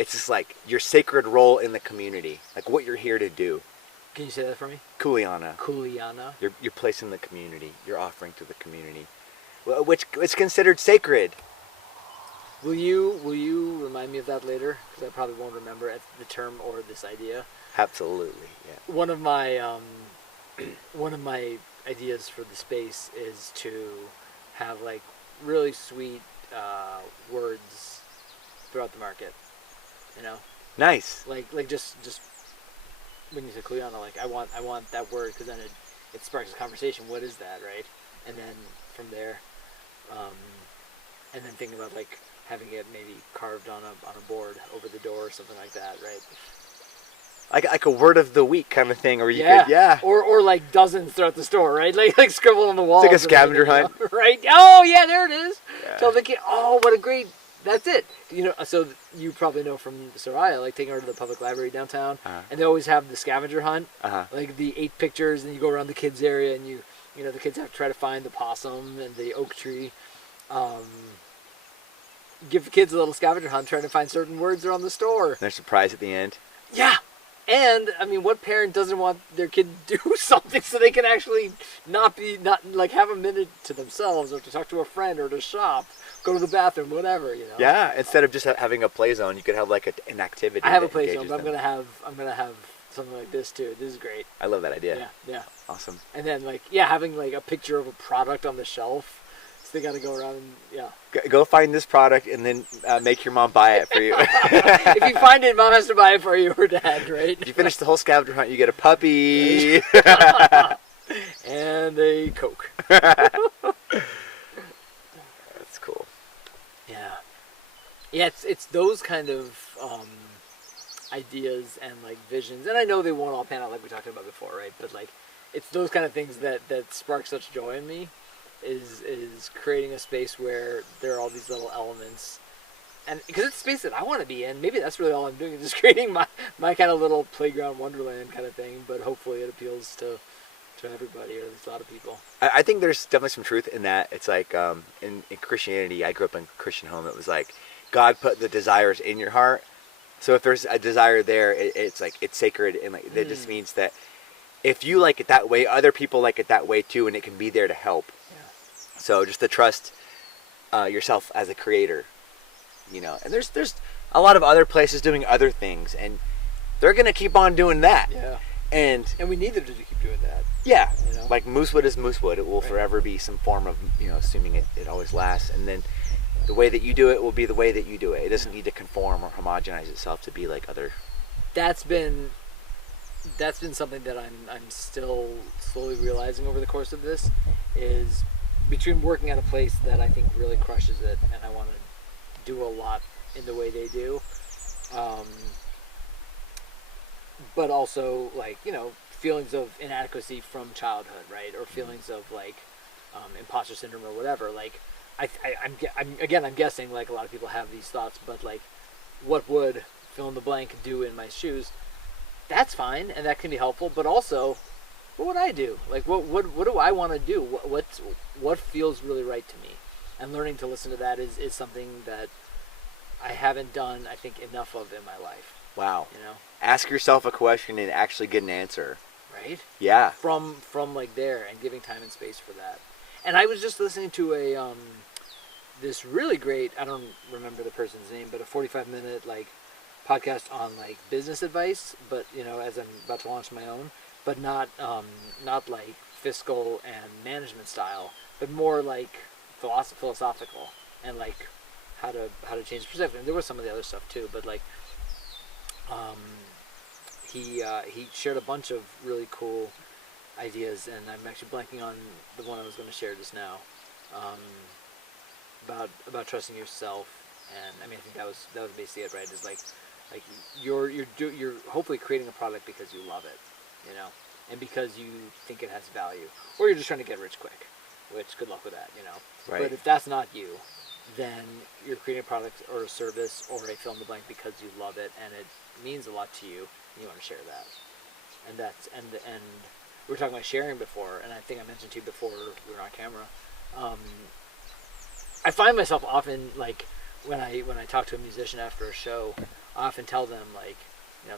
it's just like your sacred role in the community, like what you're here to do. Can you say that for me? Kuleana. Kuleana. Your place in the community. Your offering to the community, which is considered sacred. Will you remind me of that later? Because I probably won't remember the term or this idea. Absolutely, yeah. One of my ideas for the space is to have like really sweet words throughout the market. You know. Nice. Like just when you say Kuleana, like I want that word because then it sparks a conversation. What is that, right? And then from there, and then thinking about like having it maybe carved on a board over the door or something like that, right? Like a word of the week kind of thing, or you could, yeah. Or like dozens throughout the store, right? Like scribbled on the wall. It's like a scavenger hunt, right? Oh yeah, there it is. Yeah. So thinking, oh, what a great. That's it. You know, so you probably know from Soraya, like taking her to the public library downtown, and they always have the scavenger hunt, like the 8 pictures, and you go around the kids area, and you know the kids have to try to find the possum and the oak tree. Give the kids a little scavenger hunt, trying to find certain words around the store. They're surprised at the end. Yeah. And I mean, what parent doesn't want their kid to do something so they can actually not like have a minute to themselves, or to talk to a friend, or to shop, go to the bathroom, whatever, you know. Yeah, instead of just having a play zone, you could have like an activity. I have a play zone, but I'm gonna have something like this too. This is great. I love that idea. Yeah. Awesome. And then having like a picture of a product on the shelf. So they got to go around and Go find this product and then make your mom buy it for you. If you find it, mom has to buy it for you or dad, right? If you finish the whole scavenger hunt, you get a puppy. And a Coke. That's cool. Yeah, it's those kind of ideas and like visions, and I know they won't all pan out like we talked about before, right? But like, it's those kind of things that spark such joy in me. Is creating a space where there are all these little elements, and because it's a space that I want to be in. Maybe that's really all I'm doing, is just creating my kind of little playground wonderland kind of thing. But hopefully it appeals to everybody, or at least a lot of people. I think there's definitely some truth in that. It's like in Christianity, I grew up in a Christian home. It was like God put the desires in your heart. So if there's a desire there, it's like it's sacred, and like that just means that if you like it that way, other people like it that way too, and it can be there to help. So just to trust yourself as a creator, you know. And there's a lot of other places doing other things, and they're gonna keep on doing that. Yeah. And we need them to keep doing that. Yeah. You know? Like moosewood is moosewood. It will forever be some form of, you know, assuming it always lasts. And then the way that you do it will be the way that you do it. It doesn't need to conform or homogenize itself to be like other. That's been something that I'm still slowly realizing over the course of this, is between working at a place that I think really crushes it, and I want to do a lot in the way they do, but also like, you know, feelings of inadequacy from childhood, right, or feelings of like imposter syndrome or whatever. Like I'm guessing like a lot of people have these thoughts, but like, what would fill in the blank do in my shoes? That's fine, and that can be helpful, but also, what would I do? Like, what do I want to do? What feels really right to me? And learning to listen to that is something that I haven't done, I think, enough of in my life. Wow. You know? Ask yourself a question and actually get an answer. Right? Yeah. From like there, and giving time and space for that. And I was just listening to a this really great, I don't remember the person's name, but a 45-minute like podcast on like business advice, but you know, as I'm about to launch my own, but not like fiscal and management style, but more like philosophical, and like how to change perspective. And there was some of the other stuff too, but like he shared a bunch of really cool ideas, and I'm actually blanking on the one I was going to share just now, about trusting yourself. And I mean, I think that was basically it, right? Is like you're hopefully creating a product because you love it, you know, and because you think it has value, or you're just trying to get rich quick, which good luck with that, you know. Right. But if that's not you, then you're creating a product or a service or a fill in the blank because you love it and it means a lot to you, and you want to share that. And that's and we were talking about sharing before, and I think I mentioned to you before we were on camera. I find myself often like when I talk to a musician after a show, I often tell them, like,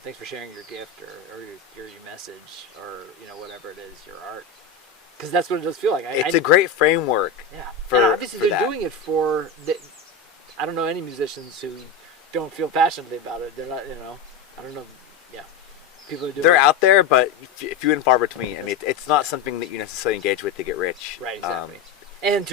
thanks for sharing your gift or your message or, whatever it is, your art. Because that's what it does feel like. It's a great framework. Yeah. For, and obviously for they're that. doing it for, I don't know any musicians who don't feel passionately about it. They're not, I don't know. Yeah. People are doing They're it. out there, but few and far between. I mean, it's not something that you necessarily engage with to get rich. Right, exactly. And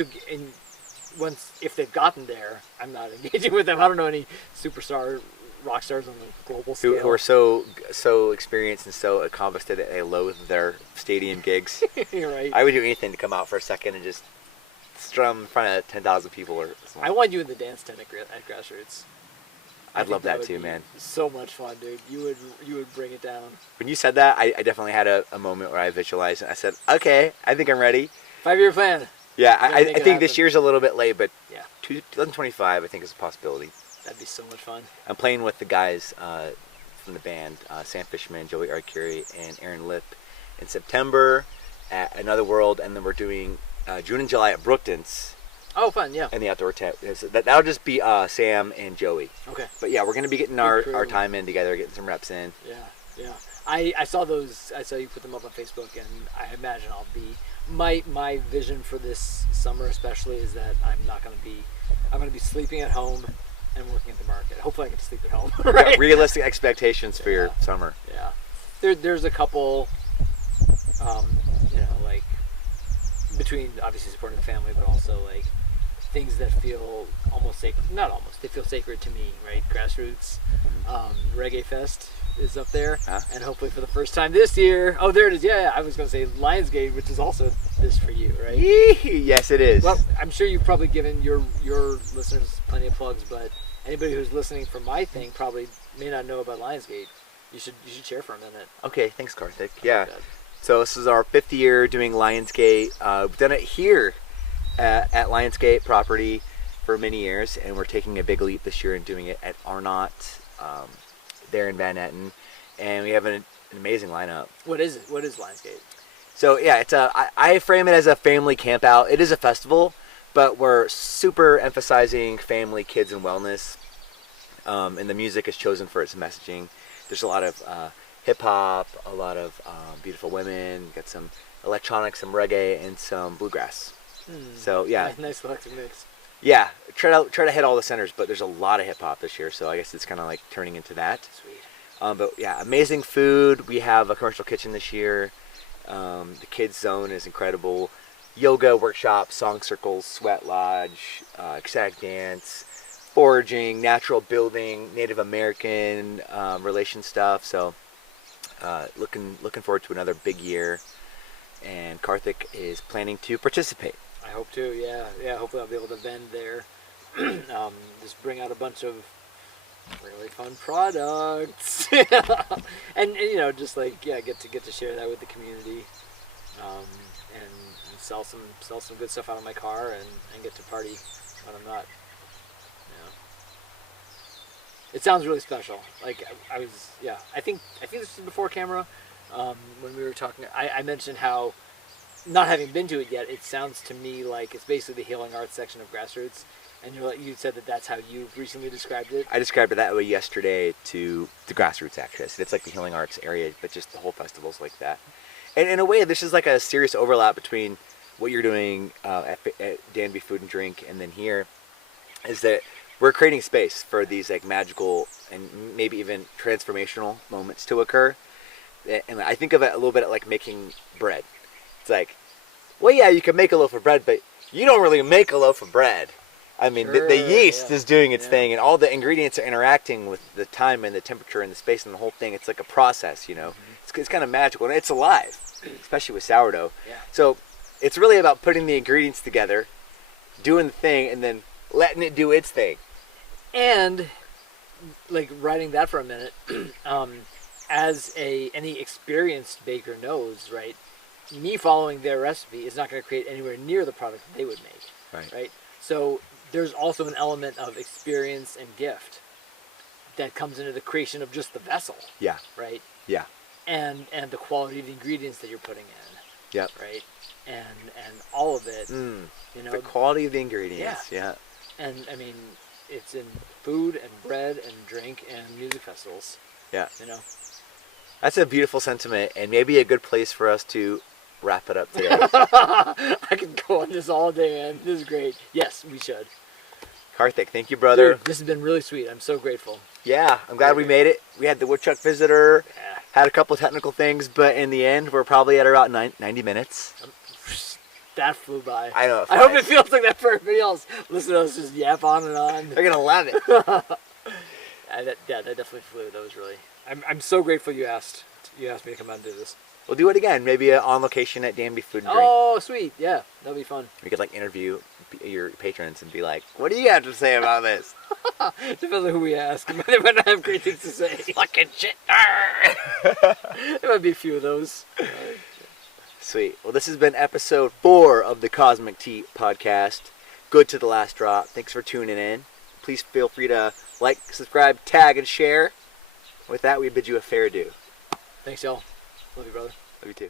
if they've gotten there, I'm not engaging with them. I don't know any superstar rock stars on the global scale. Who are so experienced and so accomplished that they loathe their stadium gigs. Right. I would do anything to come out for a second and just strum in front of 10,000 people or something. I want you in the dance tent at Grassroots. I'd love that would too, be man. So much fun, dude. You would bring it down. When you said that, I definitely had a moment where I visualized it. I said, okay, I think I'm ready. 5-year plan. Yeah, I make think it this happen. year's a little bit late, but Yeah. 2025 I think is a possibility. That'd be so much fun. I'm playing with the guys from the band, Sam Fishman, Joey Arcuri, and Aaron Lip in September at Another World, and then we're doing June and July at Brookton's Oh, fun, yeah. in the outdoor tent. So that'll just be Sam and Joey. Okay. But yeah, we're going to be getting Good our crew. time in together, getting some reps in. Yeah. I saw those. I saw you put them up on Facebook, and I imagine I'll be. My vision for this summer, especially, is that I'm going to be sleeping at home and working at the market. Hopefully, I get to sleep at home. Right. Yeah, realistic expectations for your summer. Yeah. There's a couple, like between obviously supporting the family, but also like things that feel almost sacred. Not almost. They feel sacred to me, right? Grassroots, Reggae Fest is up there, and hopefully for the first time this year. Oh, there it is. Yeah. I was going to say Lionsgate, which is also this for you, right? Yes, it is. Well, I'm sure you've probably given your listeners plenty of plugs, but anybody who's listening for my thing probably may not know about Lionsgate. You should share for a minute. Okay, thanks, Kartik. Yeah. Okay. So this is our 5th year doing Lionsgate. We've done it here at Lionsgate property for many years, and we're taking a big leap this year and doing it at Arnott, there in Van Etten, and we have an amazing lineup. What is it? What is Lionsgate? So yeah, I frame it as a family camp out. It is a festival, but we're super emphasizing family, kids, and wellness, and the music is chosen for its messaging. There's a lot of hip hop, a lot of beautiful women. Got some electronic, some reggae, and some bluegrass. So yeah, nice collective mix. yeah. Try to hit all the centers, but there's a lot of hip hop this year. So I guess it's kind of like turning into that. Sweet. But yeah, amazing food. We have a commercial kitchen this year. The kids zone is incredible. Yoga workshop, song circles, sweat lodge, ecstatic dance, foraging, natural building, Native American relation stuff. So looking forward to another big year. And Kartik is planning to participate. I hope to. Yeah. Hopefully, I'll be able to vend there. Just bring out a bunch of really fun products, and just like get to share that with the community, and sell some good stuff out of my car, and get to party when I'm not. It sounds really special. Like I was, I think this was before camera. When we were talking, I mentioned how, not having been to it yet, it sounds to me like it's basically the healing arts section of Grassroots. And you said that's how you recently described it. I described it that way yesterday to the Grassroots actress. It's like the healing arts area, but just the whole festival's like that. And in a way, this is like a serious overlap between what you're doing at Danby Food and Drink and then here, is that we're creating space for these like magical and maybe even transformational moments to occur. And I think of it a little bit like making bread. It's like, well, yeah, you can make a loaf of bread, but you don't really make a loaf of bread. I mean, Sure, the yeast yeah. is doing its Yeah. thing, and all the ingredients are interacting with the time and the temperature and the space and the whole thing. It's like a process, It's kind of magical, and it's alive, especially with sourdough. Yeah. So it's really about putting the ingredients together, doing the thing, and then letting it do its thing. And like writing that for a minute, as any experienced baker knows, right? Me following their recipe is not going to create anywhere near the product that they would make. Right. So there's also an element of experience and gift that comes into the creation of just the vessel. Yeah. Right. Yeah. And the quality of the ingredients that you're putting in. Yep. Right. And all of it. The quality of the ingredients. Yeah. And I mean, it's in food and bread and drink and music festivals. Yeah. You know. That's a beautiful sentiment, and maybe a good place for us to wrap it up today. I could go on this all day, man. This is great. Yes, we should. Kartik, thank you, brother. Dude, this has been really sweet. I'm so grateful. Yeah, I'm glad we made it. We had the woodchuck visitor, Yeah. had a couple technical things, but in the end, we're probably at about 90 minutes. That flew by. I know. I hope it feels like that for everybody else. Listen to us just yap on and on. They're gonna love it. That definitely flew. That was really. I'm so grateful you asked. You asked me to come out and do this. We'll do it again. Maybe on location at Danby Food and Drink. Oh, sweet. Yeah, that'll be fun. We could like interview your patrons and be like, "What do you have to say about this?" Depends on who we ask. They might not have great things to say. Fucking shit. There might be a few of those. Sweet. Well, this has been episode 4 of the CoZmic-Tea podcast. Good to the last drop. Thanks for tuning in. Please feel free to like, subscribe, tag, and share. With that, we bid you a fair adieu. Thanks, y'all. Love you, brother. Love you too.